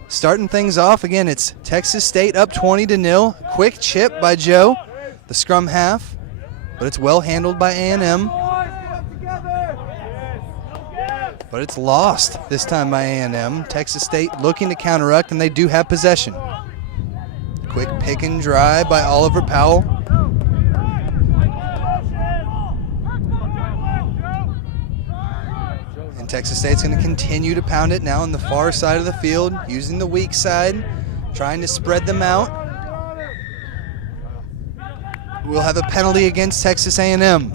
Starting things off again, it's Texas State up 20-0. Quick chip by Joe, the scrum half, but it's well handled by A&M. But it's lost this time by A&M. Texas State looking to counteract, and they do have possession. Quick pick and drive by Oliver Powell. And Texas State's going to continue to pound it now on the far side of the field, using the weak side, trying to spread them out. We'll have a penalty against Texas A&M.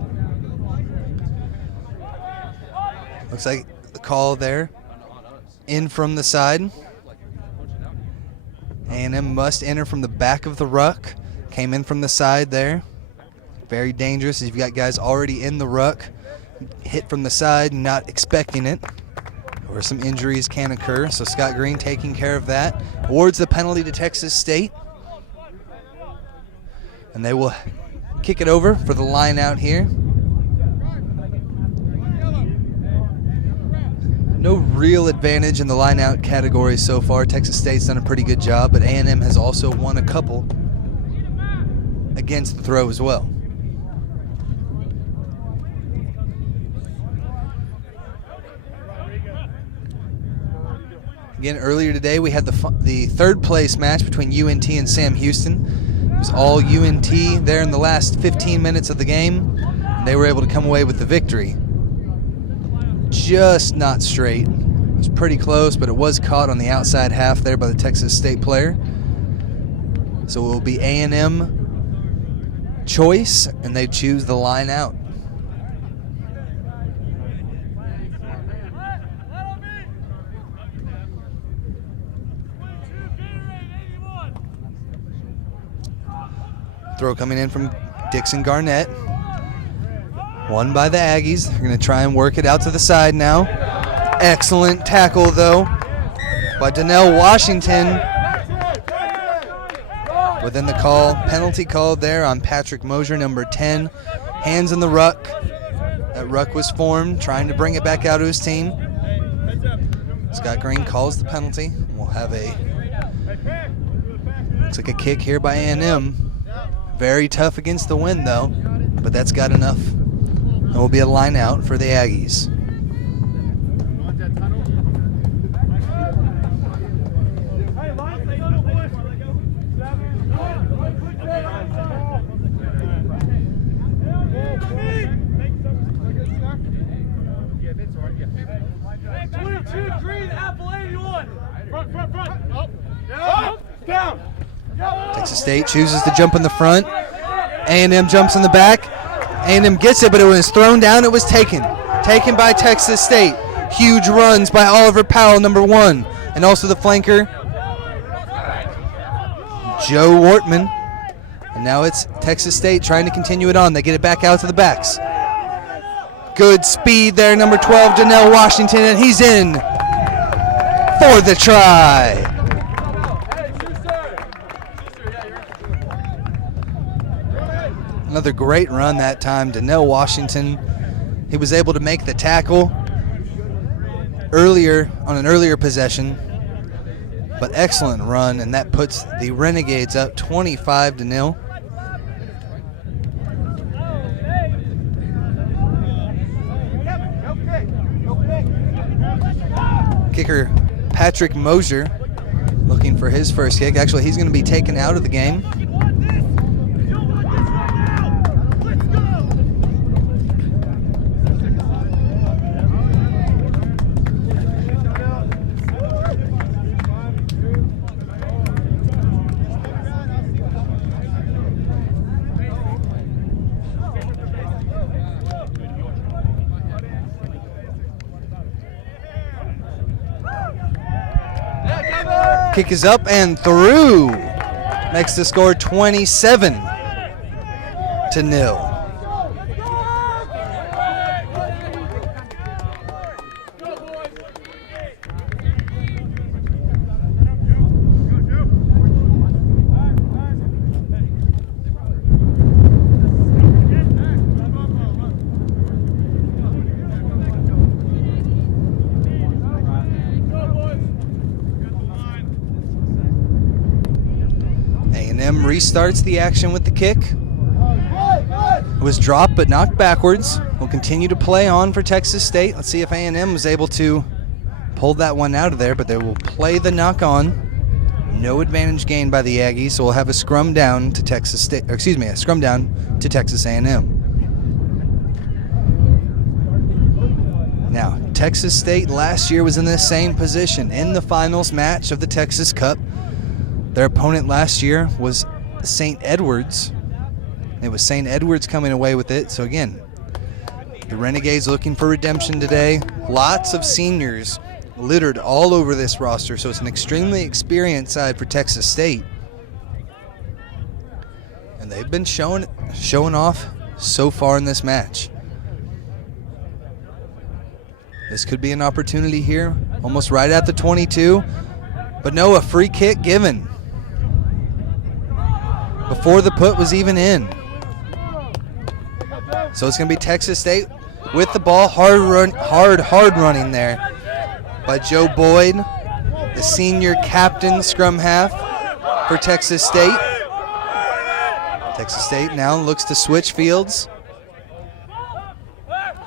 Looks like the call there, in from the side. A&M must enter from the back of the ruck. Came in from the side there. Very dangerous if you've got guys already in the ruck. Hit from the side, not expecting it. Or some injuries can occur. So Scott Green taking care of that. Awards the penalty to Texas State. And they will kick it over for the line out here. No real advantage in the line-out category so far. Texas State's done a pretty good job, but A&M has also won a couple against the throw as well. Again, earlier today we had the third place match between UNT and Sam Houston. It was all UNT there in the last 15 minutes of the game, and they were able to come away with the victory. Just not straight. It was pretty close, but it was caught on the outside half there by the Texas State player. So it will be A&M choice, and they choose the line out. Throw coming in from Dixon Garnett. Won by the Aggies. They're going to try and work it out to the side now. Excellent tackle, though, by Donnell Washington. Within the call, penalty called there on Patrick Mosier, number 10. Hands in the ruck. That ruck was formed, trying to bring it back out to his team. Scott Green calls the penalty. We'll have looks like a kick here by A&M. Very tough against the wind, though, but that's got enough. It will be a line out for the Aggies. Texas State chooses to jump in the front. A&M jumps in the back. A&M gets it, but it was thrown down. It was taken. Taken by Texas State. Huge runs by Oliver Powell, number 1. And also the flanker, Joe Wortman. And now it's Texas State trying to continue it on. They get it back out to the backs. Good speed there, number 12, Donnell Washington, and he's in for the try. Another great run that time. Donnell Washington, he was able to make the tackle earlier on an earlier possession, but excellent run, and that puts the Renegades up 25-0. Kicker Patrick Mosier looking for his first kick. Actually, he's going to be taken out of the game. Kick is up and through. Makes the score 27-0. A&M restarts the action with the kick. It was dropped but knocked backwards. We'll continue to play on for Texas State. Let's see if A&M was able to pull that one out of there, but they will play the knock on. No advantage gained by the Aggies, so we'll have a scrum down to Texas State, or excuse me, a scrum down to Texas A&M. Now, Texas State last year was in the same position in the finals match of the Texas Cup. Their opponent last year was St. Edwards. It was St. Edwards coming away with it. So again, the Renegades looking for redemption today. Lots of seniors littered all over this roster, so it's an extremely experienced side for Texas State. And they've been showing off so far in this match. This could be an opportunity here, almost right at the 22. But no, a free kick given before the put was even in. So it's going to be Texas State with the ball. Hard running there by Joe Boyd, the senior captain scrum half for Texas State. Texas State now looks to switch fields.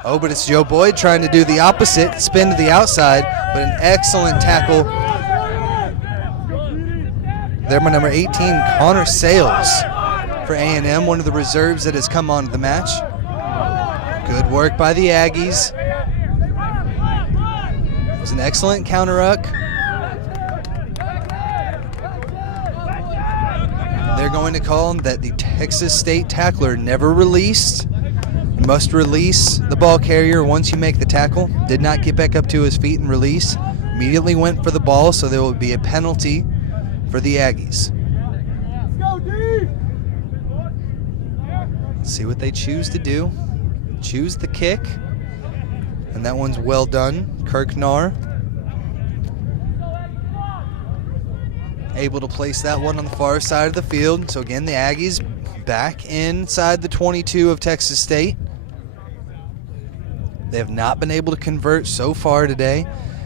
Oh, but it's Joe Boyd trying to do the opposite, spin to the outside, but an excellent tackle there by number 18, Connor Sales for A&M, one of the reserves that has come on to the match. Good work by the Aggies. It was an excellent counter-ruck. They're going to call that the Texas State tackler never released. You must release the ball carrier once you make the tackle. Did not get back up to his feet and release. Immediately went for the ball, so there will be a penalty for the Aggies. Let's see what they choose to do. Choose the kick. And that one's well done. Kirknar able to place that one on the far side of the field. So again, the Aggies back inside the 22 of Texas State. They have not been able to convert so far today,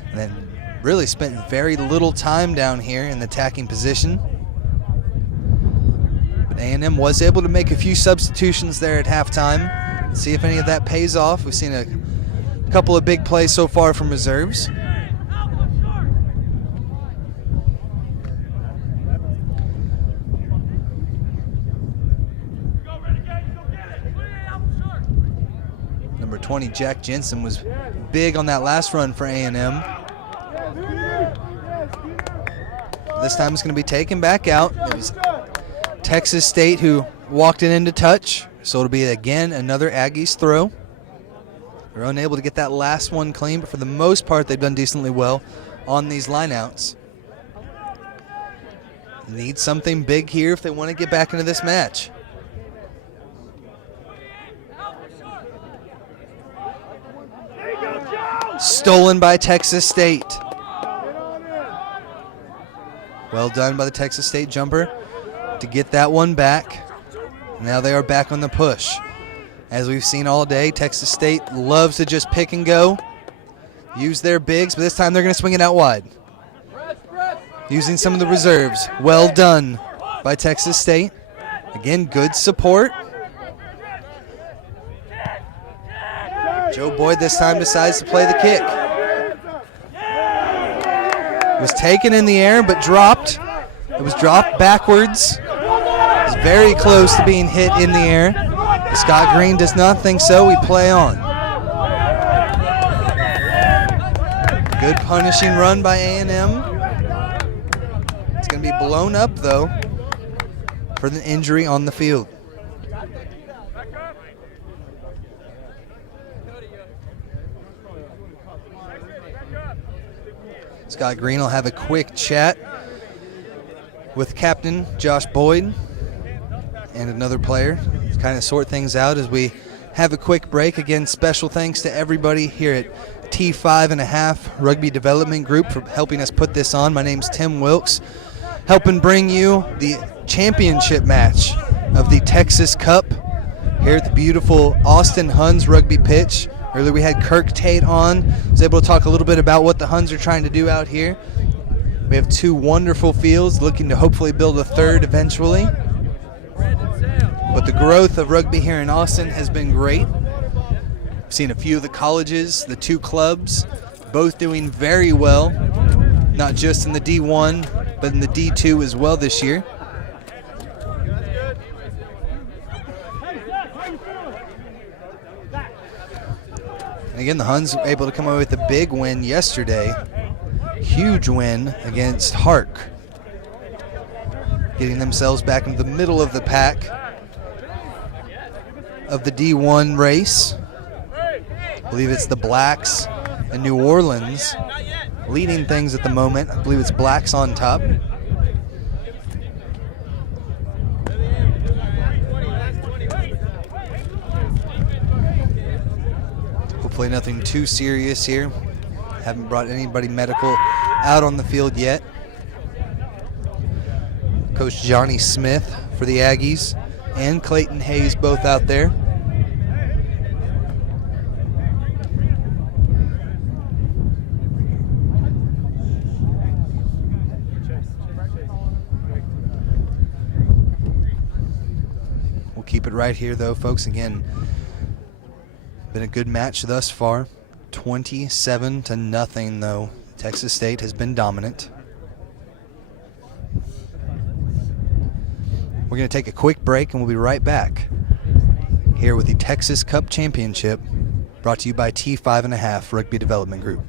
and then really spent very little time down here in the attacking position. But A&M was able to make a few substitutions there at halftime. See if any of that pays off. We've seen a couple of big plays so far from reserves. Number 20, Jack Jensen, was big on that last run for A&M. This time it's going to be taken back out. It was Texas State who walked it into touch, so it'll be again another Aggies throw. They're unable to get that last one clean, but for the most part they've done decently well on these lineouts. Need something big here if they want to get back into this match. Stolen by Texas State. Well done by the Texas State jumper to get that one back. Now they are back on the push. As we've seen all day, Texas State loves to just pick and go, use their bigs, but this time they're going to swing it out wide. Using some of the reserves. Well done by Texas State. Again, good support. Joe Boyd this time decides to play the kick. It was taken in the air but dropped. It was dropped backwards. It was very close to being hit in the air. Scott Green does not think so. We play on. Good punishing run by A&M. It's going to be blown up, though, for the injury on the field. Scott Green will have a quick chat with Captain Josh Boyd and another player to kind of sort things out as we have a quick break. Again, special thanks to everybody here at T5.5 Rugby Development Group for helping us put this on. My name's Tim Wilkes, helping bring you the championship match of the Texas Cup here at the beautiful Austin Huns rugby pitch. Earlier we had Kirk Tate on. Was able to talk a little bit about what the Huns are trying to do out here. We have two wonderful fields, looking to hopefully build a third eventually. But the growth of rugby here in Austin has been great. I've seen a few of the colleges, the two clubs, both doing very well, not just in the D1, but in the D2 as well this year. And again, the Huns were able to come away with a big win yesterday. Huge win against Hark, getting themselves back into the middle of the pack of the D1 race. I believe it's the Blacks and New Orleans leading things at the moment. I believe it's Blacks on top. Hopefully nothing too serious here. Haven't brought anybody medical out on the field yet. Coach Johnny Smith for the Aggies and Clayton Hayes both out there. We'll keep it right here though, folks. Again, been a good match thus far. 27-0 though. Texas State has been dominant. We're going to take a quick break and we'll be right back here with the Texas Cup Championship, brought to you by T5.5 Rugby Development Group.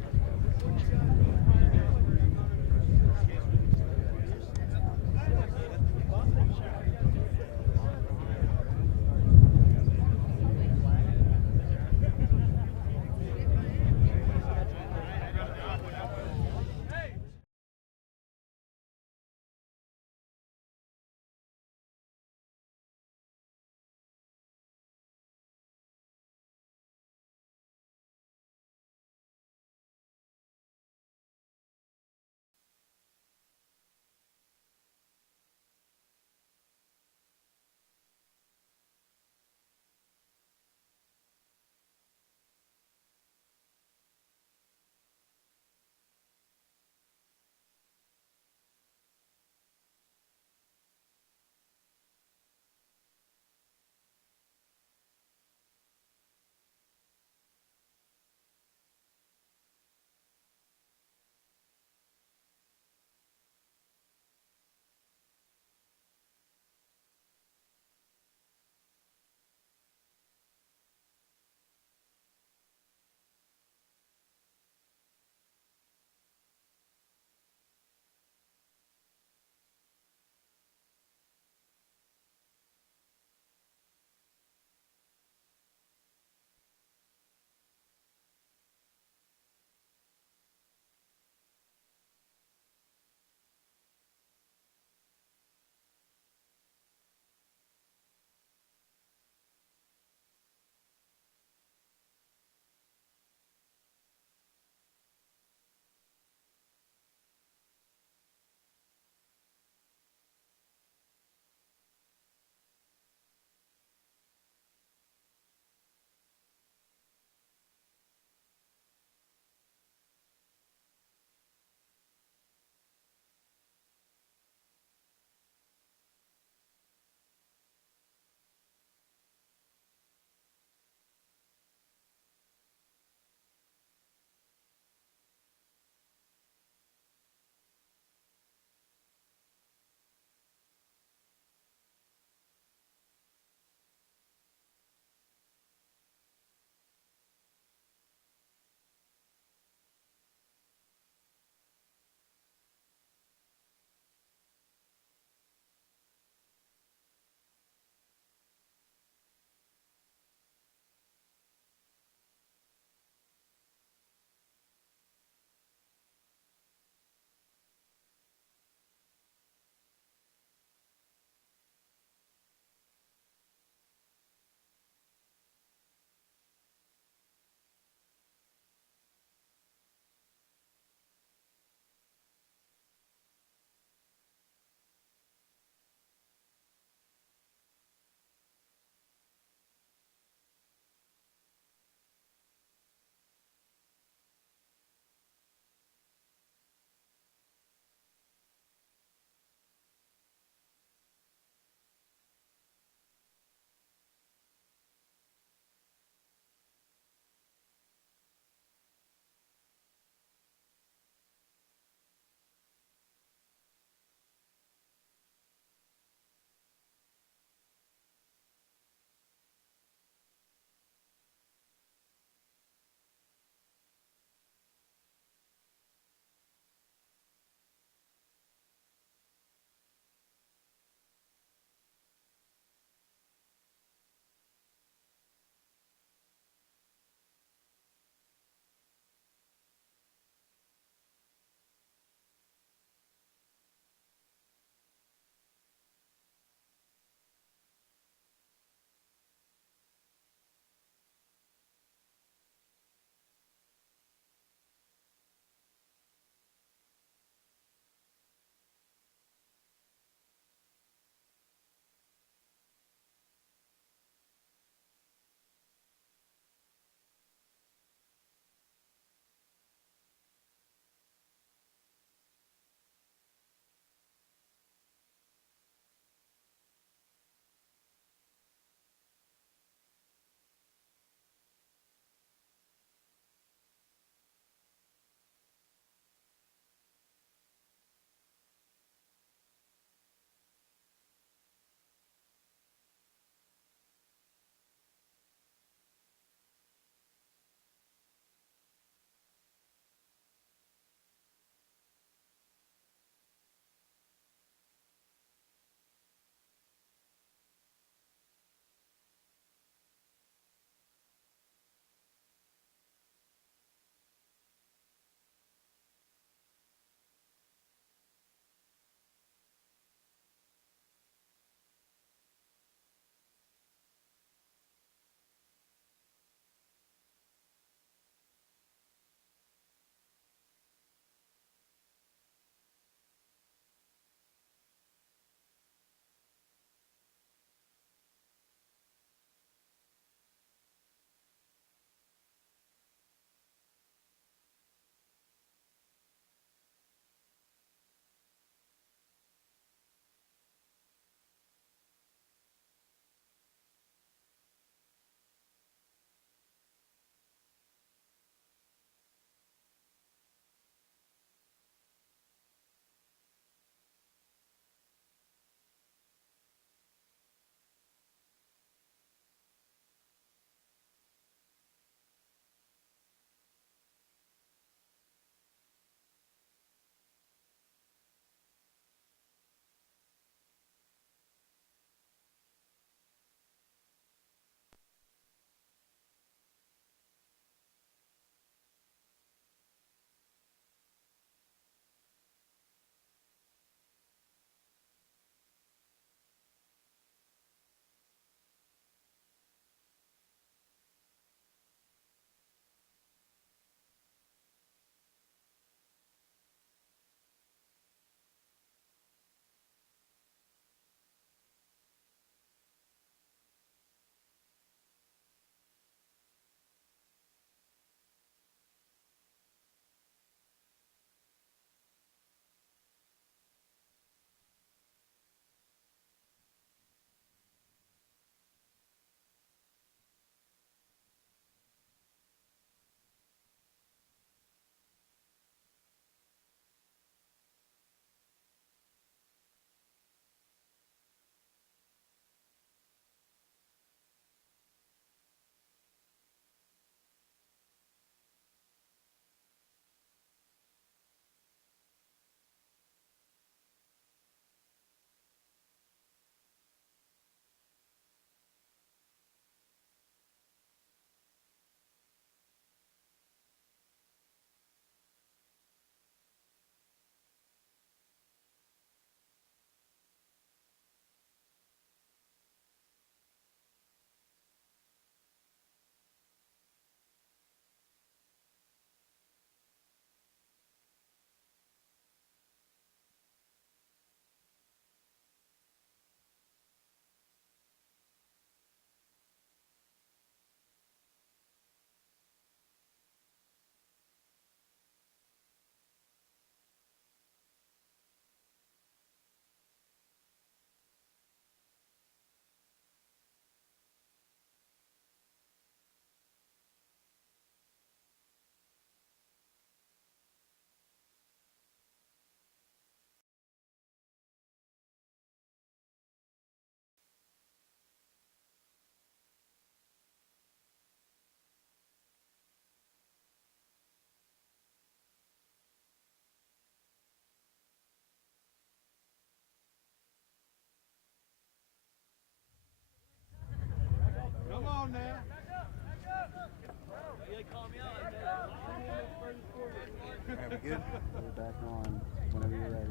Good. We're back on whenever you're ready.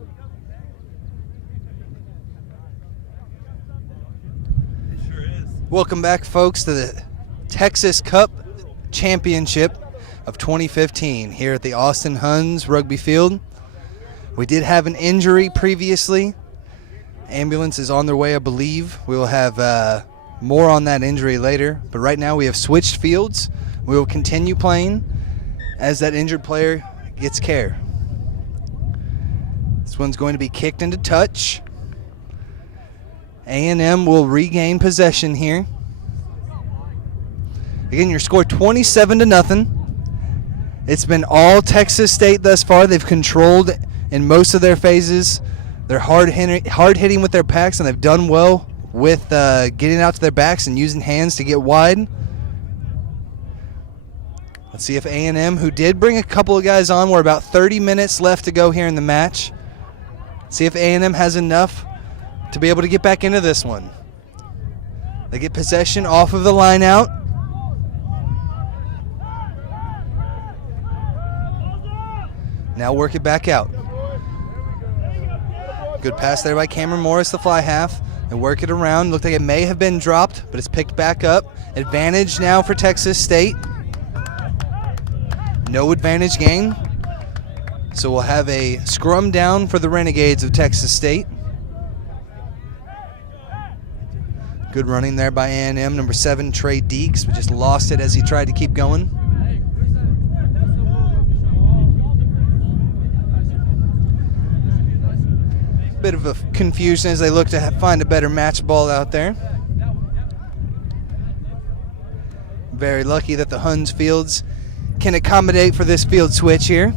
It sure is. Welcome back, folks, to the Texas Cup Championship of 2015 here at the Austin Huns Rugby Field. We did have an injury previously. Ambulance is on their way, I believe. We will have more on that injury later. But right now we have switched fields. We will continue playing as that injured player gets care. This one's going to be kicked into touch. A&M will regain possession here. Again, your score 27-0. It's been all Texas State thus far. They've controlled in most of their phases. They're hard hitting with their packs, and they've done well with getting out to their backs and using hands to get wide. Let's see if A&M, who did bring a couple of guys on, we're about 30 minutes left to go here in the match. See if A&M has enough to be able to get back into this one. They get possession off of the line out. Now work it back out. Good pass there by Cameron Morris, the fly half. They work it around. Looked like it may have been dropped, but it's picked back up. Advantage now for Texas State. No advantage gain. So we'll have a scrum down for the Renegades of Texas State. Good running there by A&M. Number 7, Trey Deeks, but just lost it as he tried to keep going. Bit of a confusion as they look to find a better match ball out there. Very lucky that the Huns fields can accommodate for this field switch here.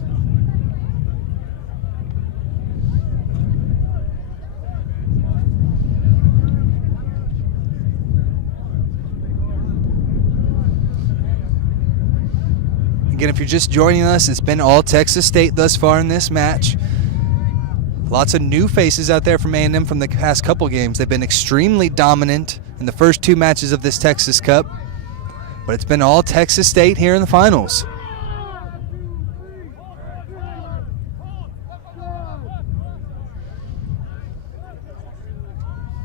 Again, if you're just joining us, it's been all Texas State thus far in this match. Lots of new faces out there from A&M from the past couple games. They've been extremely dominant in the first 2 matches of this Texas Cup, but it's been all Texas State here in the finals.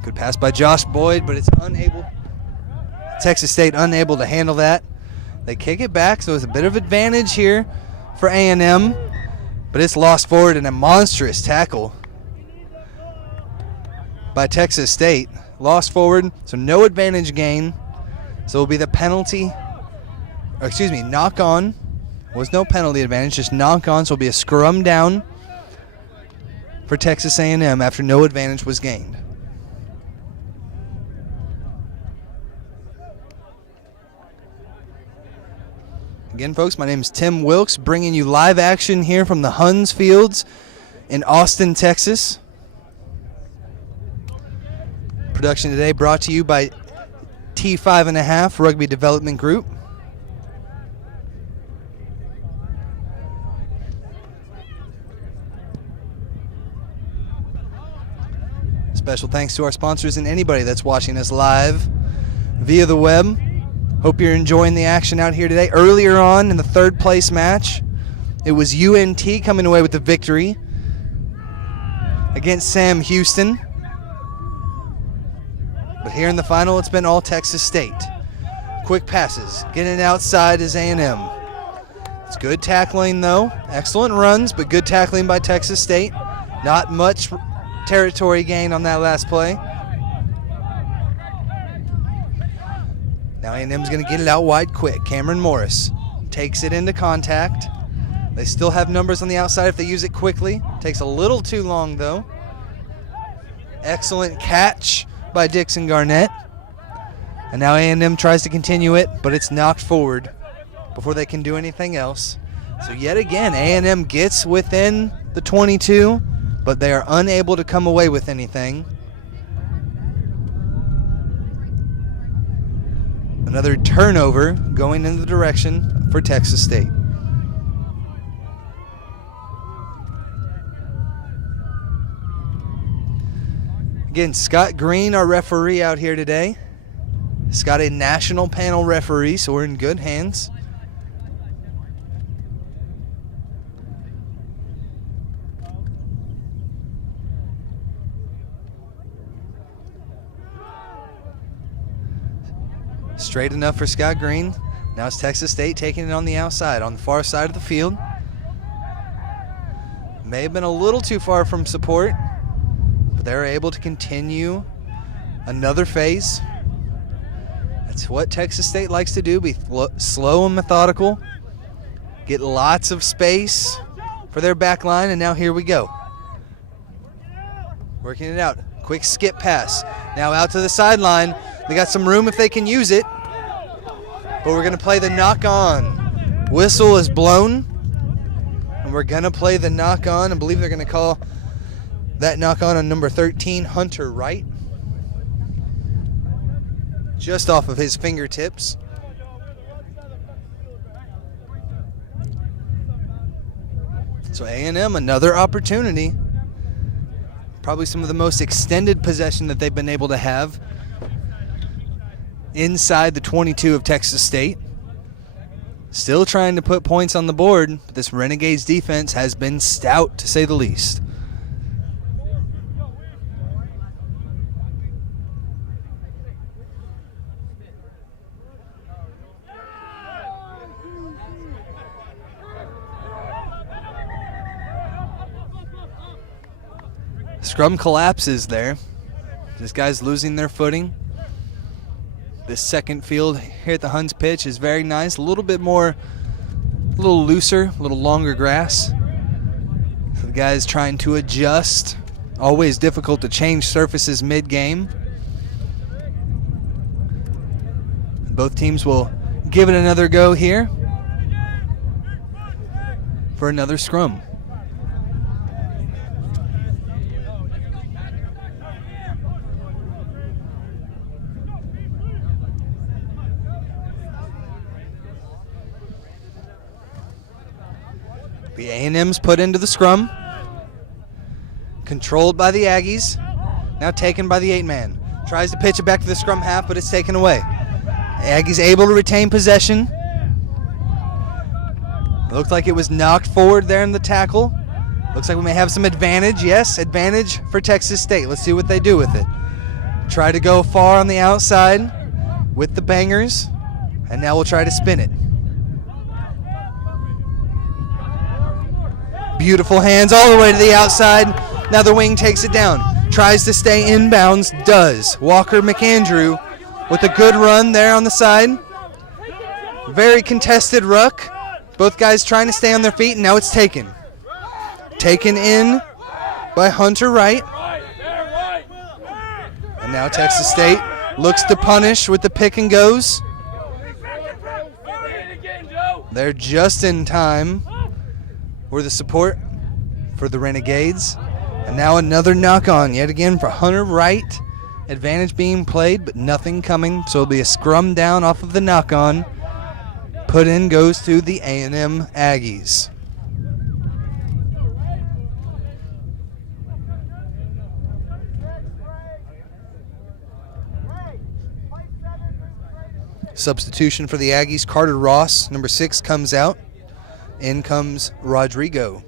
Good pass by Josh Boyd, but it's Texas State unable to handle that. They kick it back, so it's a bit of advantage here for A&M. But it's lost forward in a monstrous tackle by Texas State. Lost forward, so no advantage gain. So it'll be the penalty, or excuse me, knock on. Was no penalty advantage, just knock on, so it'll be a scrum down for Texas A&M after no advantage was gained. Again, folks, my name is Tim Wilkes, bringing you live action here from the Huns Fields in Austin, Texas. Production today brought to you by T5.5 Rugby Development Group. Special thanks to our sponsors and anybody that's watching us live via the web. Hope you're enjoying the action out here today. Earlier on in the 3rd place match, it was UNT coming away with the victory against Sam Houston. But here in the final, it's been all Texas State. Quick passes. Getting it outside is A&M. It's good tackling, though. Excellent runs, but good tackling by Texas State. Not much territory gain on that last play. Now A&M's going to get it out wide quick. Cameron Morris takes it into contact. They still have numbers on the outside if they use it quickly. Takes a little too long, though. Excellent catch by Dixon Garnett. And now A&M tries to continue it, but it's knocked forward before they can do anything else. So yet again, A&M gets within the 22, but they are unable to come away with anything. Another turnover going in the direction for Texas State. Again, Scott Green, our referee out here today. He's got a national panel referee, so we're in good hands. Straight enough for Scott Green. Now it's Texas State taking it on the outside, on the far side of the field. May have been a little too far from support, but they're able to continue another phase. That's what Texas State likes to do, be slow and methodical, get lots of space for their back line, and now here we go. Working it out. Quick skip pass. Now out to the sideline. They got some room if they can use it. But we're going to play the knock-on. Whistle is blown. And we're going to play the knock-on. I believe they're going to call that knock-on on number 13, Hunter Wright. Just off of his fingertips. So A&M, another opportunity. Probably some of the most extended possession that they've been able to have inside the 22 of Texas State. Still trying to put points on the board, but this Renegades defense has been stout, to say the least. Scrum collapses there. This guy's losing their footing. This second field here at the Huns pitch is very nice. A little bit more, a little looser, a little longer grass. So the guy's trying to adjust. Always difficult to change surfaces mid-game. Both teams will give it another go here for another scrum. The A&M's put into the scrum. Controlled by the Aggies. Now taken by the 8-man. Tries to pitch it back to the scrum half, but it's taken away. Aggies able to retain possession. Looked like it was knocked forward there in the tackle. Looks like we may have some advantage. Yes, advantage for Texas State. Let's see what they do with it. Try to go far on the outside with the bangers. And now we'll try to spin it. Beautiful hands all the way to the outside. Now the wing takes it down. Tries to stay inbounds. Does. Walker McAndrew with a good run there on the side. Very contested ruck. Both guys trying to stay on their feet, and now it's taken. Taken in by Hunter Wright. And now Texas State looks to punish with the pick and goes. They're just in time for the support for the Renegades. And now another knock on yet again for Hunter Wright. Advantage being played, but nothing coming. So it'll be a scrum down off of the knock on. Put in goes to the A&M Aggies. Substitution for the Aggies, Carter Ross, number 6, comes out. In comes Rodrigo,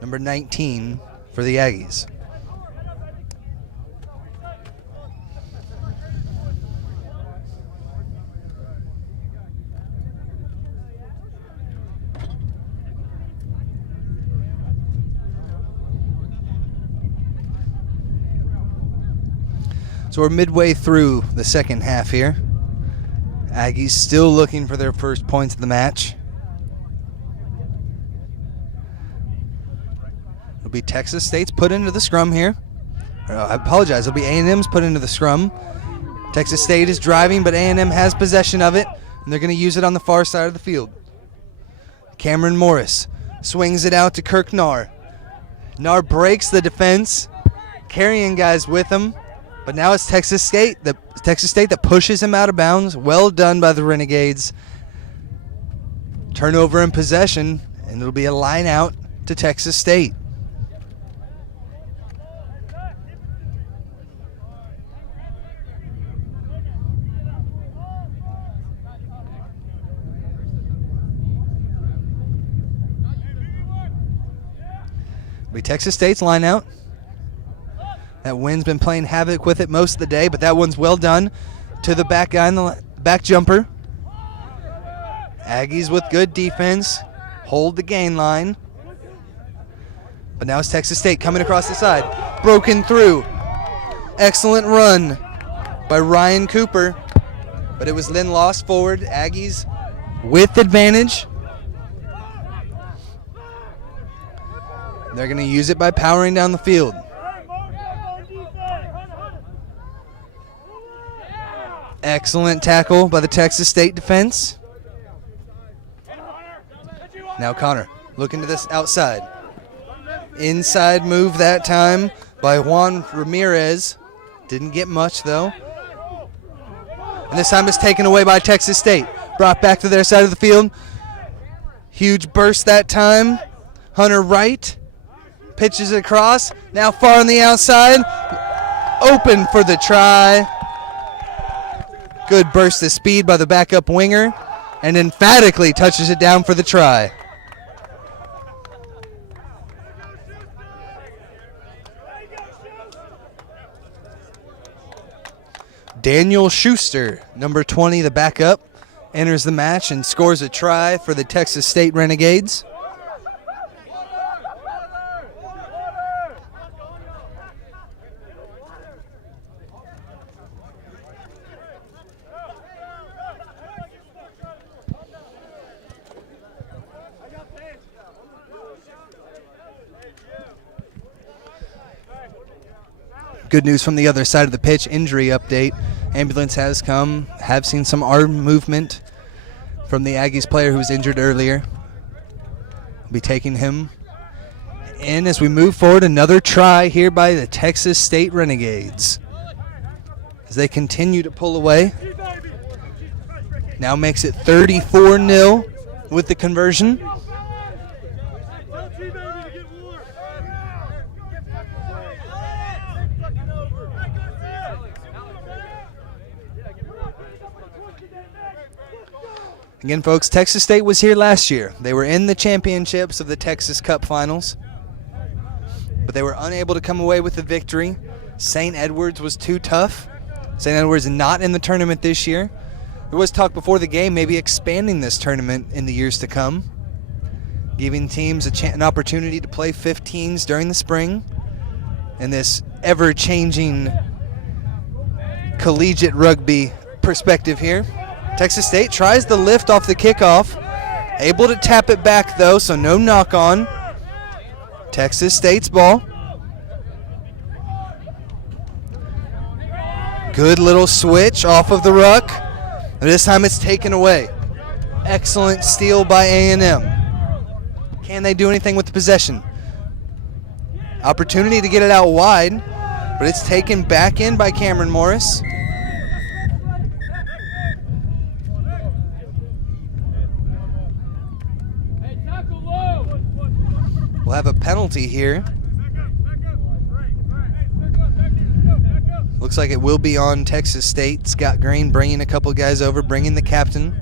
number 19 for the Aggies. So we're midway through the second half here. Aggies still looking for their first points of the match. It'll be Texas State's put into the scrum here. I apologize. It'll be A&M's put into the scrum. Texas State is driving, but A&M has possession of it, and they're going to use it on the far side of the field. Cameron Morris swings it out to Kirk Nahr. Nahr breaks the defense, carrying guys with him, but now it's Texas State that pushes him out of bounds. Well done by the Renegades. Turnover in possession, and it'll be a line out to Texas State. Be Texas State's line out. That wind's been playing havoc with it most of the day, but that one's well done to the back guy back jumper. Aggies with good defense. Hold the gain line. But now it's Texas State coming across the side. Broken through. Excellent run by Ryan Cooper. But it was then lost forward. Aggies with advantage. They're going to use it by powering down the field. Excellent tackle by the Texas State defense. Now Connor looking to this outside. Inside move that time by Juan Ramirez. Didn't get much though. And this time it's taken away by Texas State. Brought back to their side of the field. Huge burst that time. Hunter Wright pitches it across. Now far on the outside. Open for the try. Good burst of speed by the backup winger. And emphatically touches it down for the try. Daniel Schuster, number 20, the backup, enters the match and scores a try for the Texas State Renegades. Good news from the other side of the pitch, injury update. Ambulance has come, have seen some arm movement from the Aggies player who was injured earlier. We'll be taking him in as we move forward. Another try here by the Texas State Renegades as they continue to pull away. Now makes it 34-0 with the conversion. Again, folks, Texas State was here last year. They were in the championships of the Texas Cup Finals, but they were unable to come away with the victory. St. Edwards was too tough. St. Edwards not in the tournament this year. There was talk before the game maybe expanding this tournament in the years to come, giving teams an opportunity to play 15s during the spring in this ever-changing collegiate rugby perspective here. Texas State tries the lift off the kickoff. Able to tap it back, though, so no knock-on. Texas State's ball. Good little switch off of the ruck. And this time it's taken away. Excellent steal by A&M. Can they do anything with the possession? Opportunity to get it out wide, but it's taken back in by Cameron Morris. We'll have a penalty here. Looks like it will be on Texas State. Scott Green bringing a couple guys over, bringing the captain.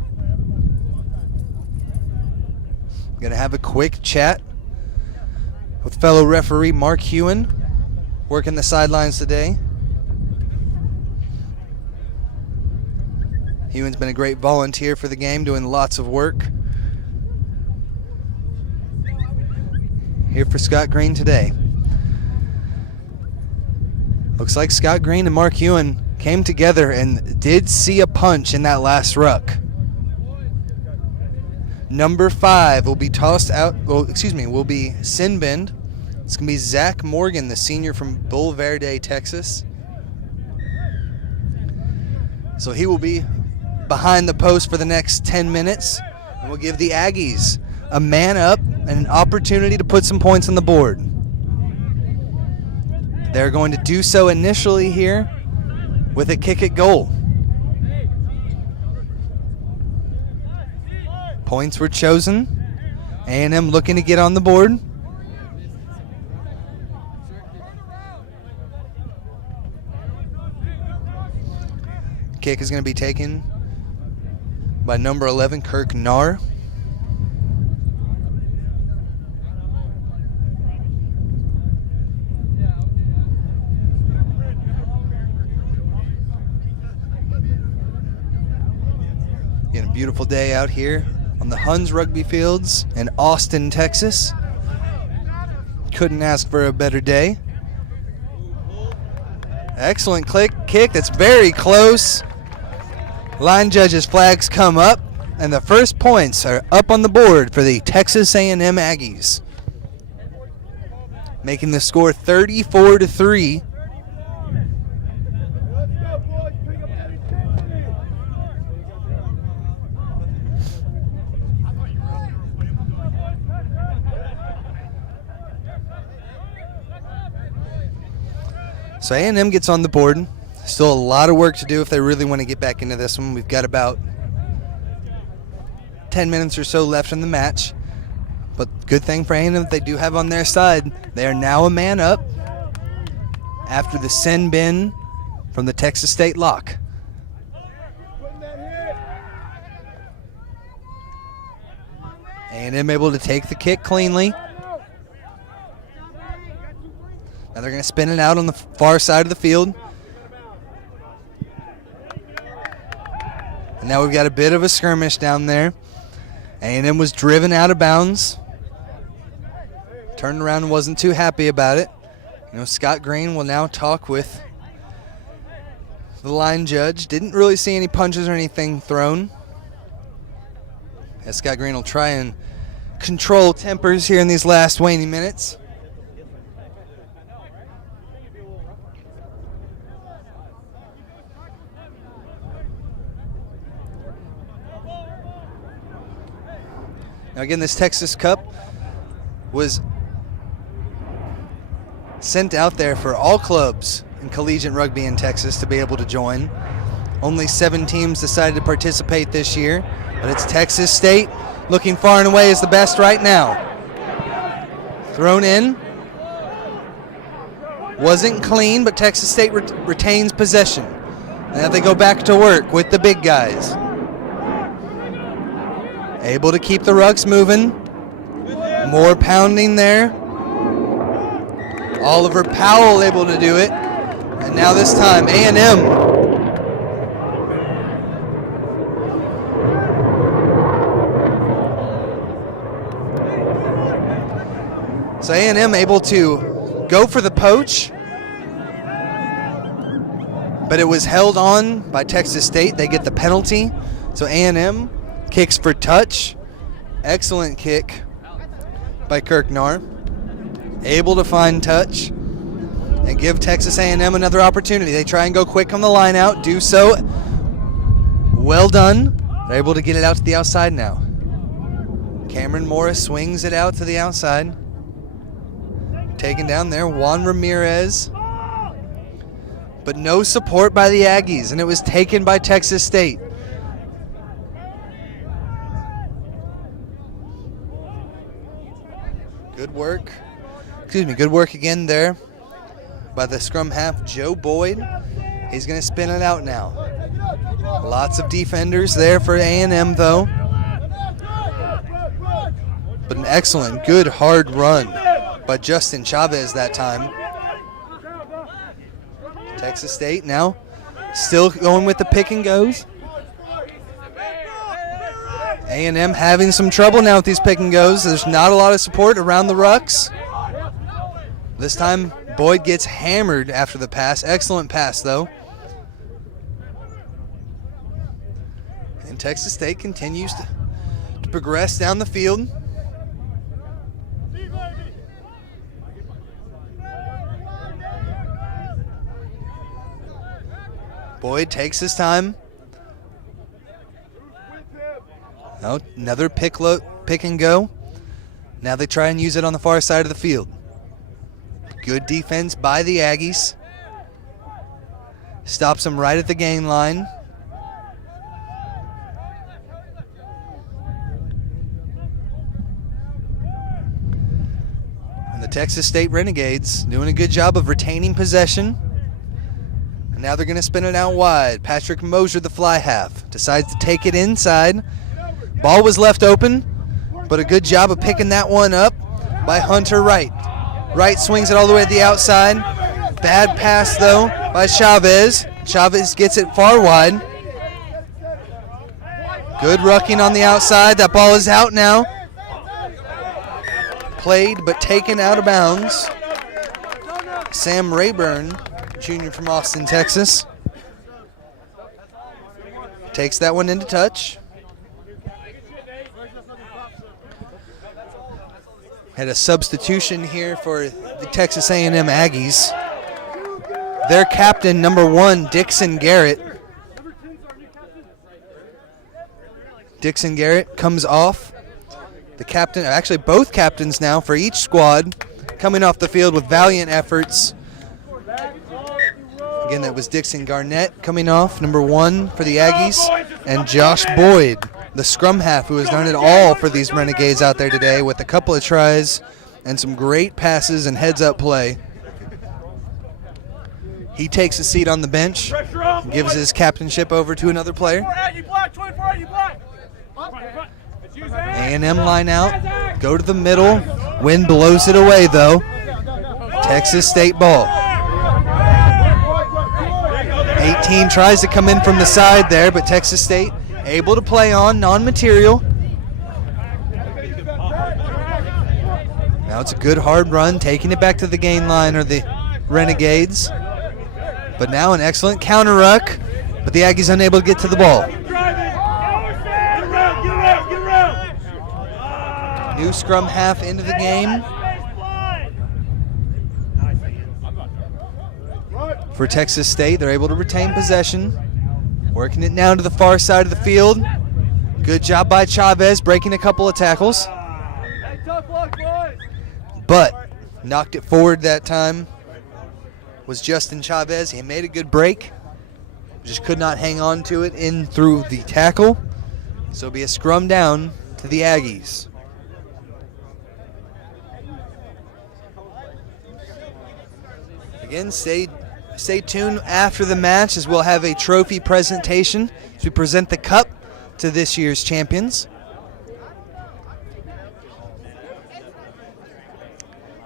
Going to have a quick chat with fellow referee Mark Hewen, working the sidelines today. Hewen's been a great volunteer for the game, doing lots of work. Here for Scott Green today. Looks like Scott Green and Mark Hewen came together and did see a punch in that last ruck. Number 5 will be tossed out, will be sin binned. It's going to be Zach Morgan, the senior from Bull Verde, Texas. So he will be behind the post for the next 10 minutes. And we'll give the Aggies a man up and an opportunity to put some points on the board. They're going to do so initially here with a kick at goal. Points were chosen. A&M looking to get on the board. Kick is going to be taken by number 11, Kirk Nahr. Beautiful day out here on the Huns rugby fields in Austin, Texas. Couldn't ask for a better day. Excellent kick. That's very close. Line judges' flags come up, and the first points are up on the board for the Texas A&M Aggies, making the score 34-3. So A&M gets on the board. Still a lot of work to do if they really want to get back into this one. We've got about 10 minutes or so left in the match. But good thing for A&M that they do have on their side. They are now a man up after the send bin from the Texas State lock. A&M able to take the kick cleanly. Now they're going to spin it out on the far side of the field. And now we've got a bit of a skirmish down there. A&M was driven out of bounds. Turned around and wasn't too happy about it. Scott Green will now talk with the line judge. Didn't really see any punches or anything thrown. As Scott Green will try and control tempers here in these last waning minutes. Now again, this Texas Cup was sent out there for all clubs in collegiate rugby in Texas to be able to join. Only 7 teams decided to participate this year, but it's Texas State looking far and away as the best right now. Thrown in. Wasn't clean, but Texas State retains possession. And now they go back to work with the big guys. Able to keep the rucks moving. More pounding there. Oliver Powell able to do it. And now this time A&M. So A&M able to go for the poach. But it was held on by Texas State. They get the penalty. So A&M kicks for touch. Excellent kick by Kirknar. Able to find touch and give Texas A&M another opportunity. They try and go quick on the line out. Do so. Well done. They're able to get it out to the outside now. Cameron Morris swings it out to the outside. Taken down there. Juan Ramirez. But no support by the Aggies, and it was taken by Texas State. Good work. Good work again there by the scrum half, Joe Boyd. He's going to spin it out now. Lots of defenders there for A&M, though. But an excellent, good, hard run by Justin Chavez that time. Texas State now still going with the pick and goes. A&M having some trouble now with these pick and goes. There's not a lot of support around the rucks. This time Boyd gets hammered after the pass. Excellent pass though. And Texas State continues to progress down the field. Boyd takes his time. Oh, another pick and go. Now they try and use it on the far side of the field. Good defense by the Aggies. Stops them right at the gain line. And the Texas State Renegades doing a good job of retaining possession. And now they're going to spin it out wide. Patrick Mosier, the fly half, decides to take it inside. Ball was left open, but a good job of picking that one up by Hunter Wright. Wright swings it all the way to the outside. Bad pass, though, by Chavez. Chavez gets it far wide. Good rucking on the outside. That ball is out now. Played but taken out of bounds. Sam Rayburn, junior from Austin, Texas, takes that one into touch. Had a substitution here for the Texas A&M Aggies. Their captain, number 1, Dixon Garrett. Dixon Garrett comes off. The captain, actually both captains now for each squad, coming off the field with valiant efforts. Again, that was Dixon Garnett coming off, number 1 for the Aggies, and Josh Boyd, the scrum half, who has done it all for these Renegades out there today with a couple of tries and some great passes and heads-up play. He takes a seat on the bench, gives his captainship over to another player. A&M line out, go to the middle. Wind blows it away, though. Texas State ball. 18 tries to come in from the side there, but Texas State able to play on, non-material. Now it's a good hard run, taking it back to the gain line are the Renegades. But now an excellent counter ruck, but the Aggies unable to get to the ball. New scrum half into the game for Texas State. They're able to retain possession. Working it now to the far side of the field. Good job by Chavez, breaking a couple of tackles. But knocked it forward that time was Justin Chavez. He made a good break. Just could not hang on to it in through the tackle. So it'll be a scrum down to the Aggies. Again, stay tuned after the match as we'll have a trophy presentation as we present the cup to this year's champions.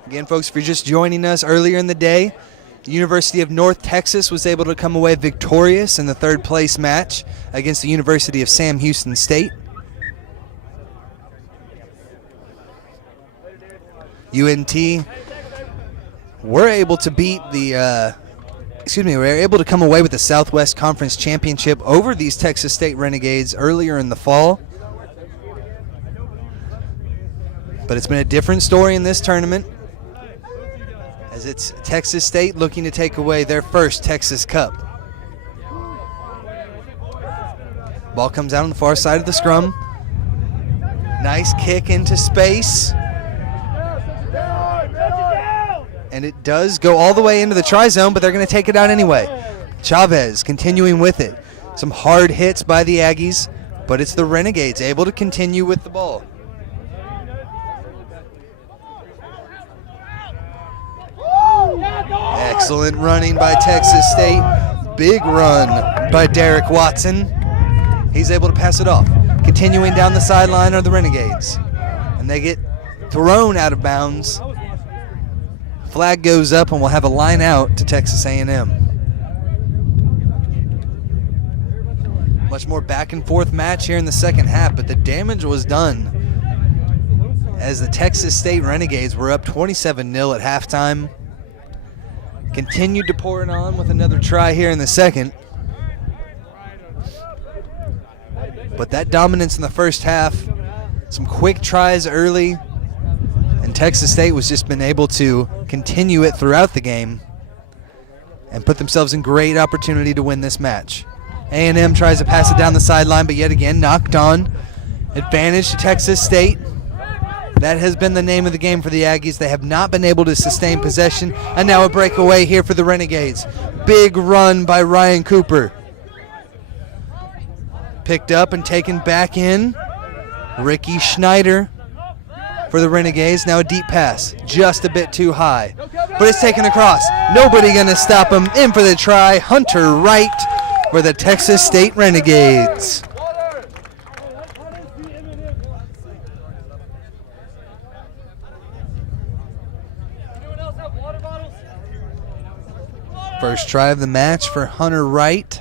Again, folks, if you're just joining us earlier in the day, the University of North Texas was able to come away victorious in the third place match against the University of Sam Houston State. UNT were able to beat the, we were able to come away with the Southwest Conference Championship over these Texas State Renegades earlier in the fall. But it's been a different story in this tournament, as it's Texas State looking to take away their first Texas Cup. Ball comes out on the far side of the scrum. Nice kick into space. And it does go all the way into the try zone, but they're going to take it out anyway. Chavez continuing with it. Some hard hits by the Aggies, but it's the Renegades able to continue with the ball. Excellent running by Texas State. Big run by Derek Watson. He's able to pass it off. Continuing down the sideline are the Renegades. And they get thrown out of bounds. Flag goes up and we'll have a line out to Texas A&M. Much more back and forth match here in the second half, but the damage was done as the Texas State Renegades were up 27-0 at halftime. Continued to pour it on with another try here in the second. But that dominance in the first half, some quick tries early, and Texas State was just been able to continue it throughout the game and put themselves in great opportunity to win this match. A&M tries to pass it down the sideline, but yet again knocked on. Advantage to Texas State. That has been the name of the game for the Aggies. They have not been able to sustain possession, and now a breakaway here for the Renegades. Big run by Ryan Cooper. Picked up and taken back in. Ricky Schneider for the Renegades. Now a deep pass, just a bit too high. But it's taken across. Nobody going to stop him. In for the try. Hunter Wright for the Texas State Renegades. First try of the match for Hunter Wright.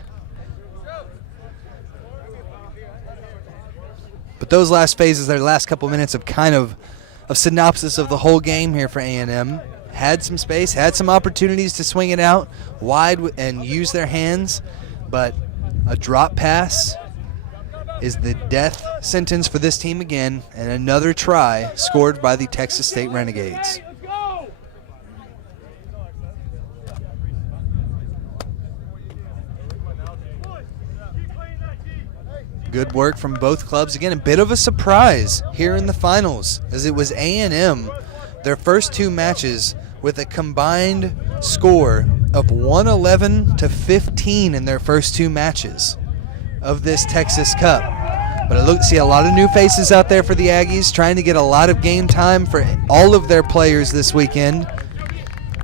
those last phases, their last couple minutes of kind of a synopsis of the whole game here for A&M. Had some space, had some opportunities to swing it out wide and use their hands, but a drop pass is the death sentence for this team again, and another try scored by the Texas State Renegades. Good work from both clubs. Again, a bit of a surprise here in the finals, as it was A&M, their first two matches, with a combined score of 111-15 in their first two matches of this Texas Cup. But I see a lot of new faces out there for the Aggies, trying to get a lot of game time for all of their players this weekend.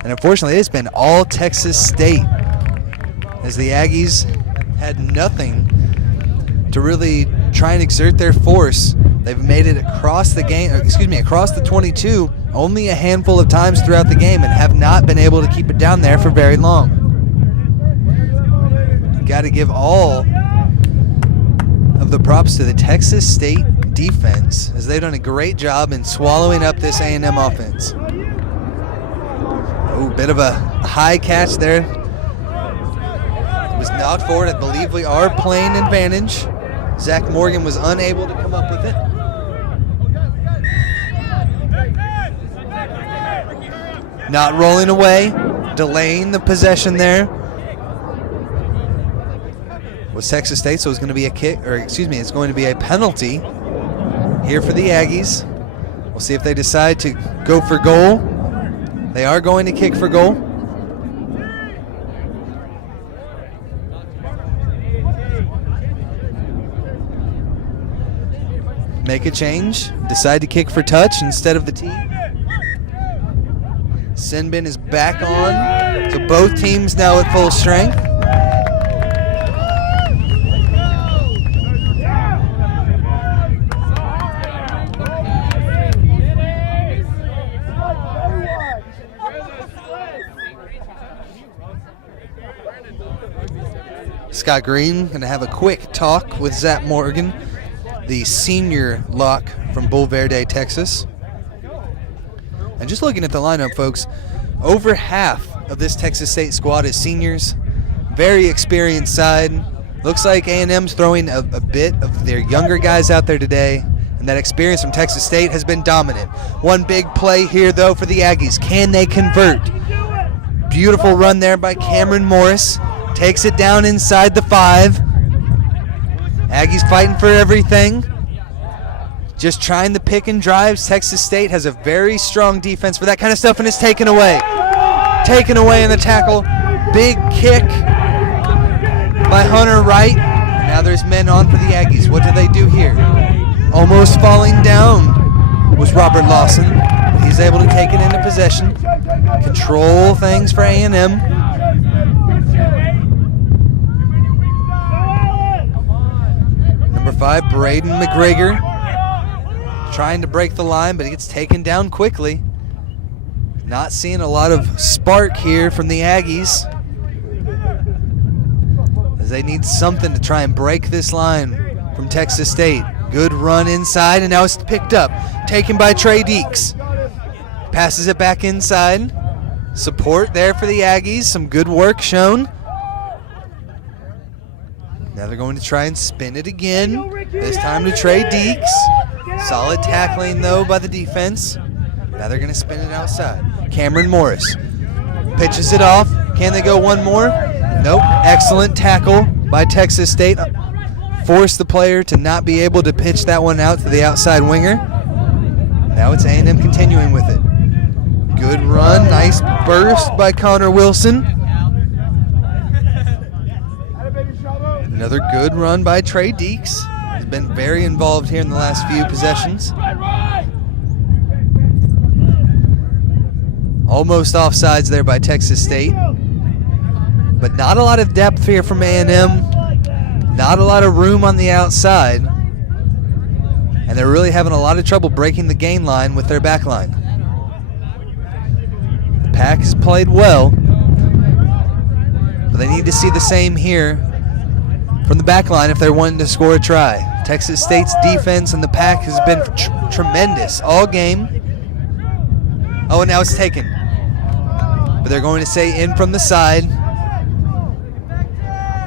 And unfortunately, it's been all Texas State, as the Aggies had nothing to really try and exert their force. They've made it across the game, across the 22, only a handful of times throughout the game, and have not been able to keep it down there for very long. Got to give all of the props to the Texas State defense, as they've done a great job in swallowing up this A&M offense. Oh, bit of a high catch there. It was knocked forward. I believe we are playing advantage. Zach Morgan was unable to come up with it. Not rolling away, delaying the possession there was Texas State, so it's going to be it's going to be a penalty here for the Aggies. We'll see if they decide to go for goal. They are going to kick for goal. Make a change, decide to kick for touch instead of the tee. Sinbin is back on, so both teams now at full strength. Scott Green going to have a quick talk with Zach Morgan, the senior lock from Bull Verde, Texas. And just looking at the lineup, folks, over half of this Texas State squad is seniors. Very experienced side. Looks like A&M's throwing a bit of their younger guys out there today, and that experience from Texas State has been dominant. One big play here, though, for the Aggies. Can they convert? Beautiful run there by Cameron Morris. Takes it down inside the 5. Aggies fighting for everything. Just trying to pick and drives. Texas State has a very strong defense for that kind of stuff, and it's taken away. Taken away in the tackle. Big kick by Hunter Wright. Now there's men on for the Aggies. What do they do here? Almost falling down was Robert Lawson. He's able to take it into possession. Control things for A&M. Number 5, Braden McGregor, trying to break the line, but he gets taken down quickly. Not seeing a lot of spark here from the Aggies, as they need something to try and break this line from Texas State. Good run inside, and now it's picked up. Taken by Trey Deeks. Passes it back inside. Support there for the Aggies. Some good work shown. Now they're going to try and spin it again. This time to Trey Deeks. Solid tackling, though, by the defense. Now they're going to spin it outside. Cameron Morris pitches it off. Can they go one more? Nope. Excellent tackle by Texas State. Forced the player to not be able to pitch that one out to the outside winger. Now it's A&M continuing with it. Good run. Nice burst by Connor Wilson. Another good run by Trey Deeks. He's been very involved here in the last few possessions. Almost offsides there by Texas State. But not a lot of depth here from A&M. Not a lot of room on the outside. And they're really having a lot of trouble breaking the gain line with their back line. The Pack has played well, but they need to see the same here from the back line if they're wanting to score a try. Texas State's defense and the pack has been tremendous all game. Oh, and now it's taken. But they're going to say in from the side.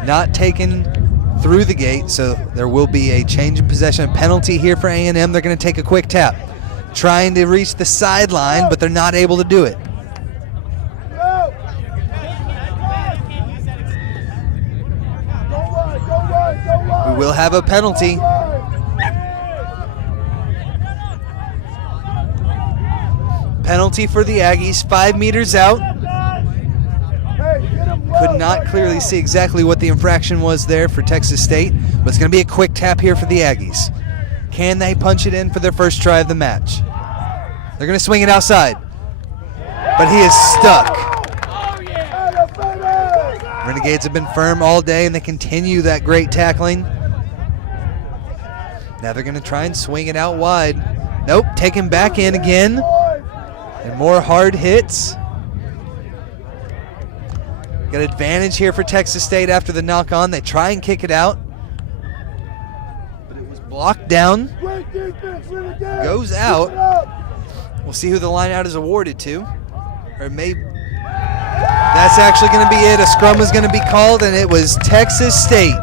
Not taken through the gate, so there will be a change in possession penalty here for A&M. They're going to take a quick tap. Trying to reach the sideline, but they're not able to do it. We will have a penalty. Penalty for the Aggies, 5 meters out. Could not clearly see exactly what the infraction was there for Texas State, but it's going to be a quick tap here for the Aggies. Can they punch it in for their first try of the match? They're going to swing it outside, but he is stuck. Renegades have been firm all day, and they continue that great tackling. Now they're going to try and swing it out wide. Nope, taken back in again. And more hard hits. Got advantage here for Texas State after the knock on. They try and kick it out, but it was blocked down. Goes out. We'll see who the line out is awarded to. Or maybe that's actually going to be it. A scrum was going to be called, and it was Texas State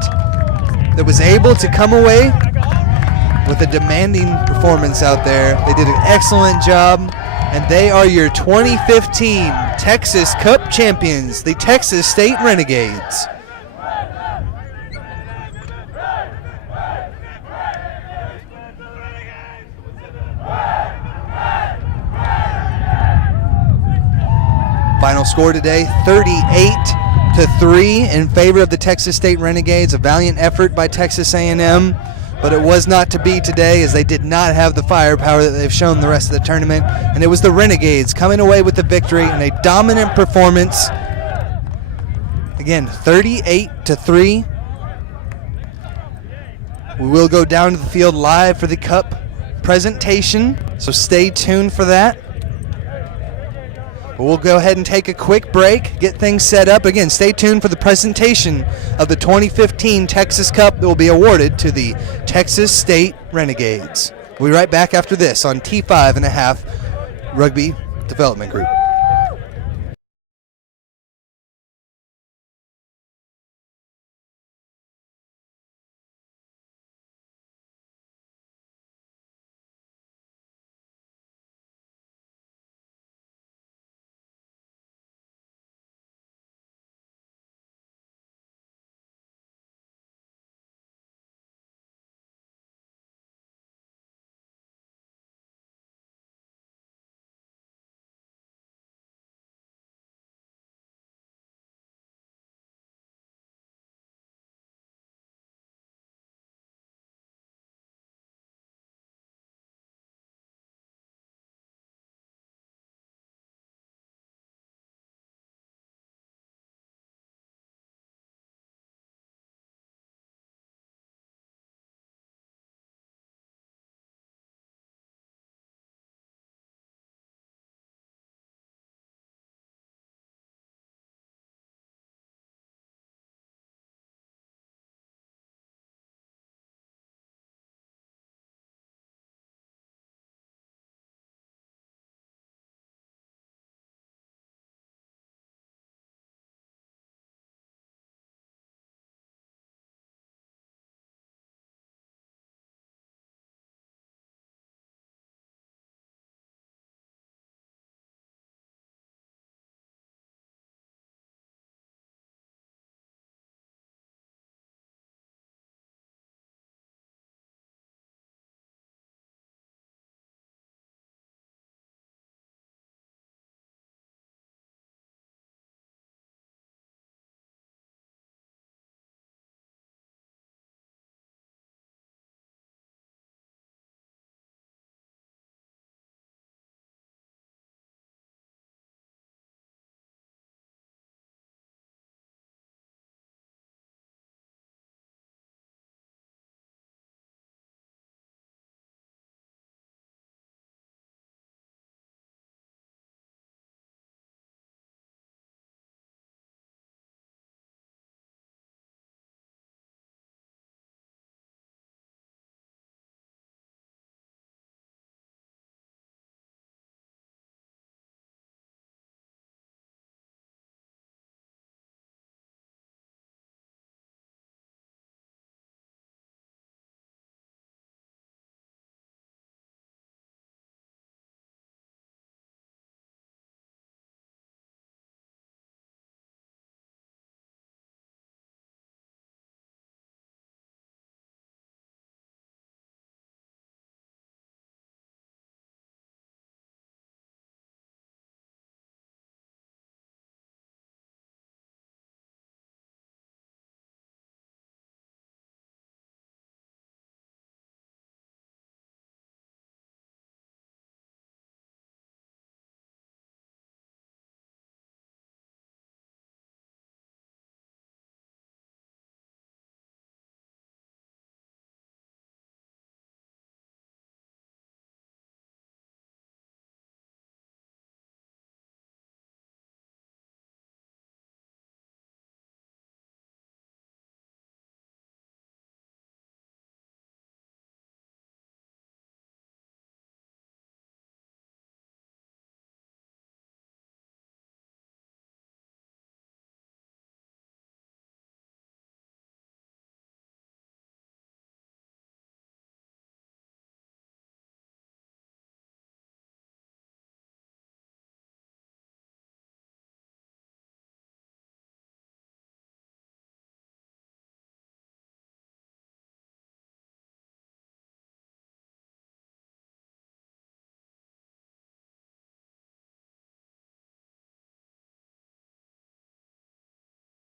that was able to come away with a demanding performance out there. They did an excellent job, and they are your 2015 Texas Cup champions, the Texas State Renegades. Final score today, 38-3 in favor of the Texas State Renegades. A valiant effort by Texas A&M, but it was not to be today as they did not have the firepower that they've shown the rest of the tournament. And it was the Renegades coming away with the victory in a dominant performance. Again, 38-3. We will go down to the field live for the Cup presentation, so stay tuned for that. But we'll go ahead and take a quick break, get things set up. Again, stay tuned for the presentation of the 2015 Texas Cup that will be awarded to the Texas State Renegades. We'll be right back after this on T5.5 Rugby Development Group.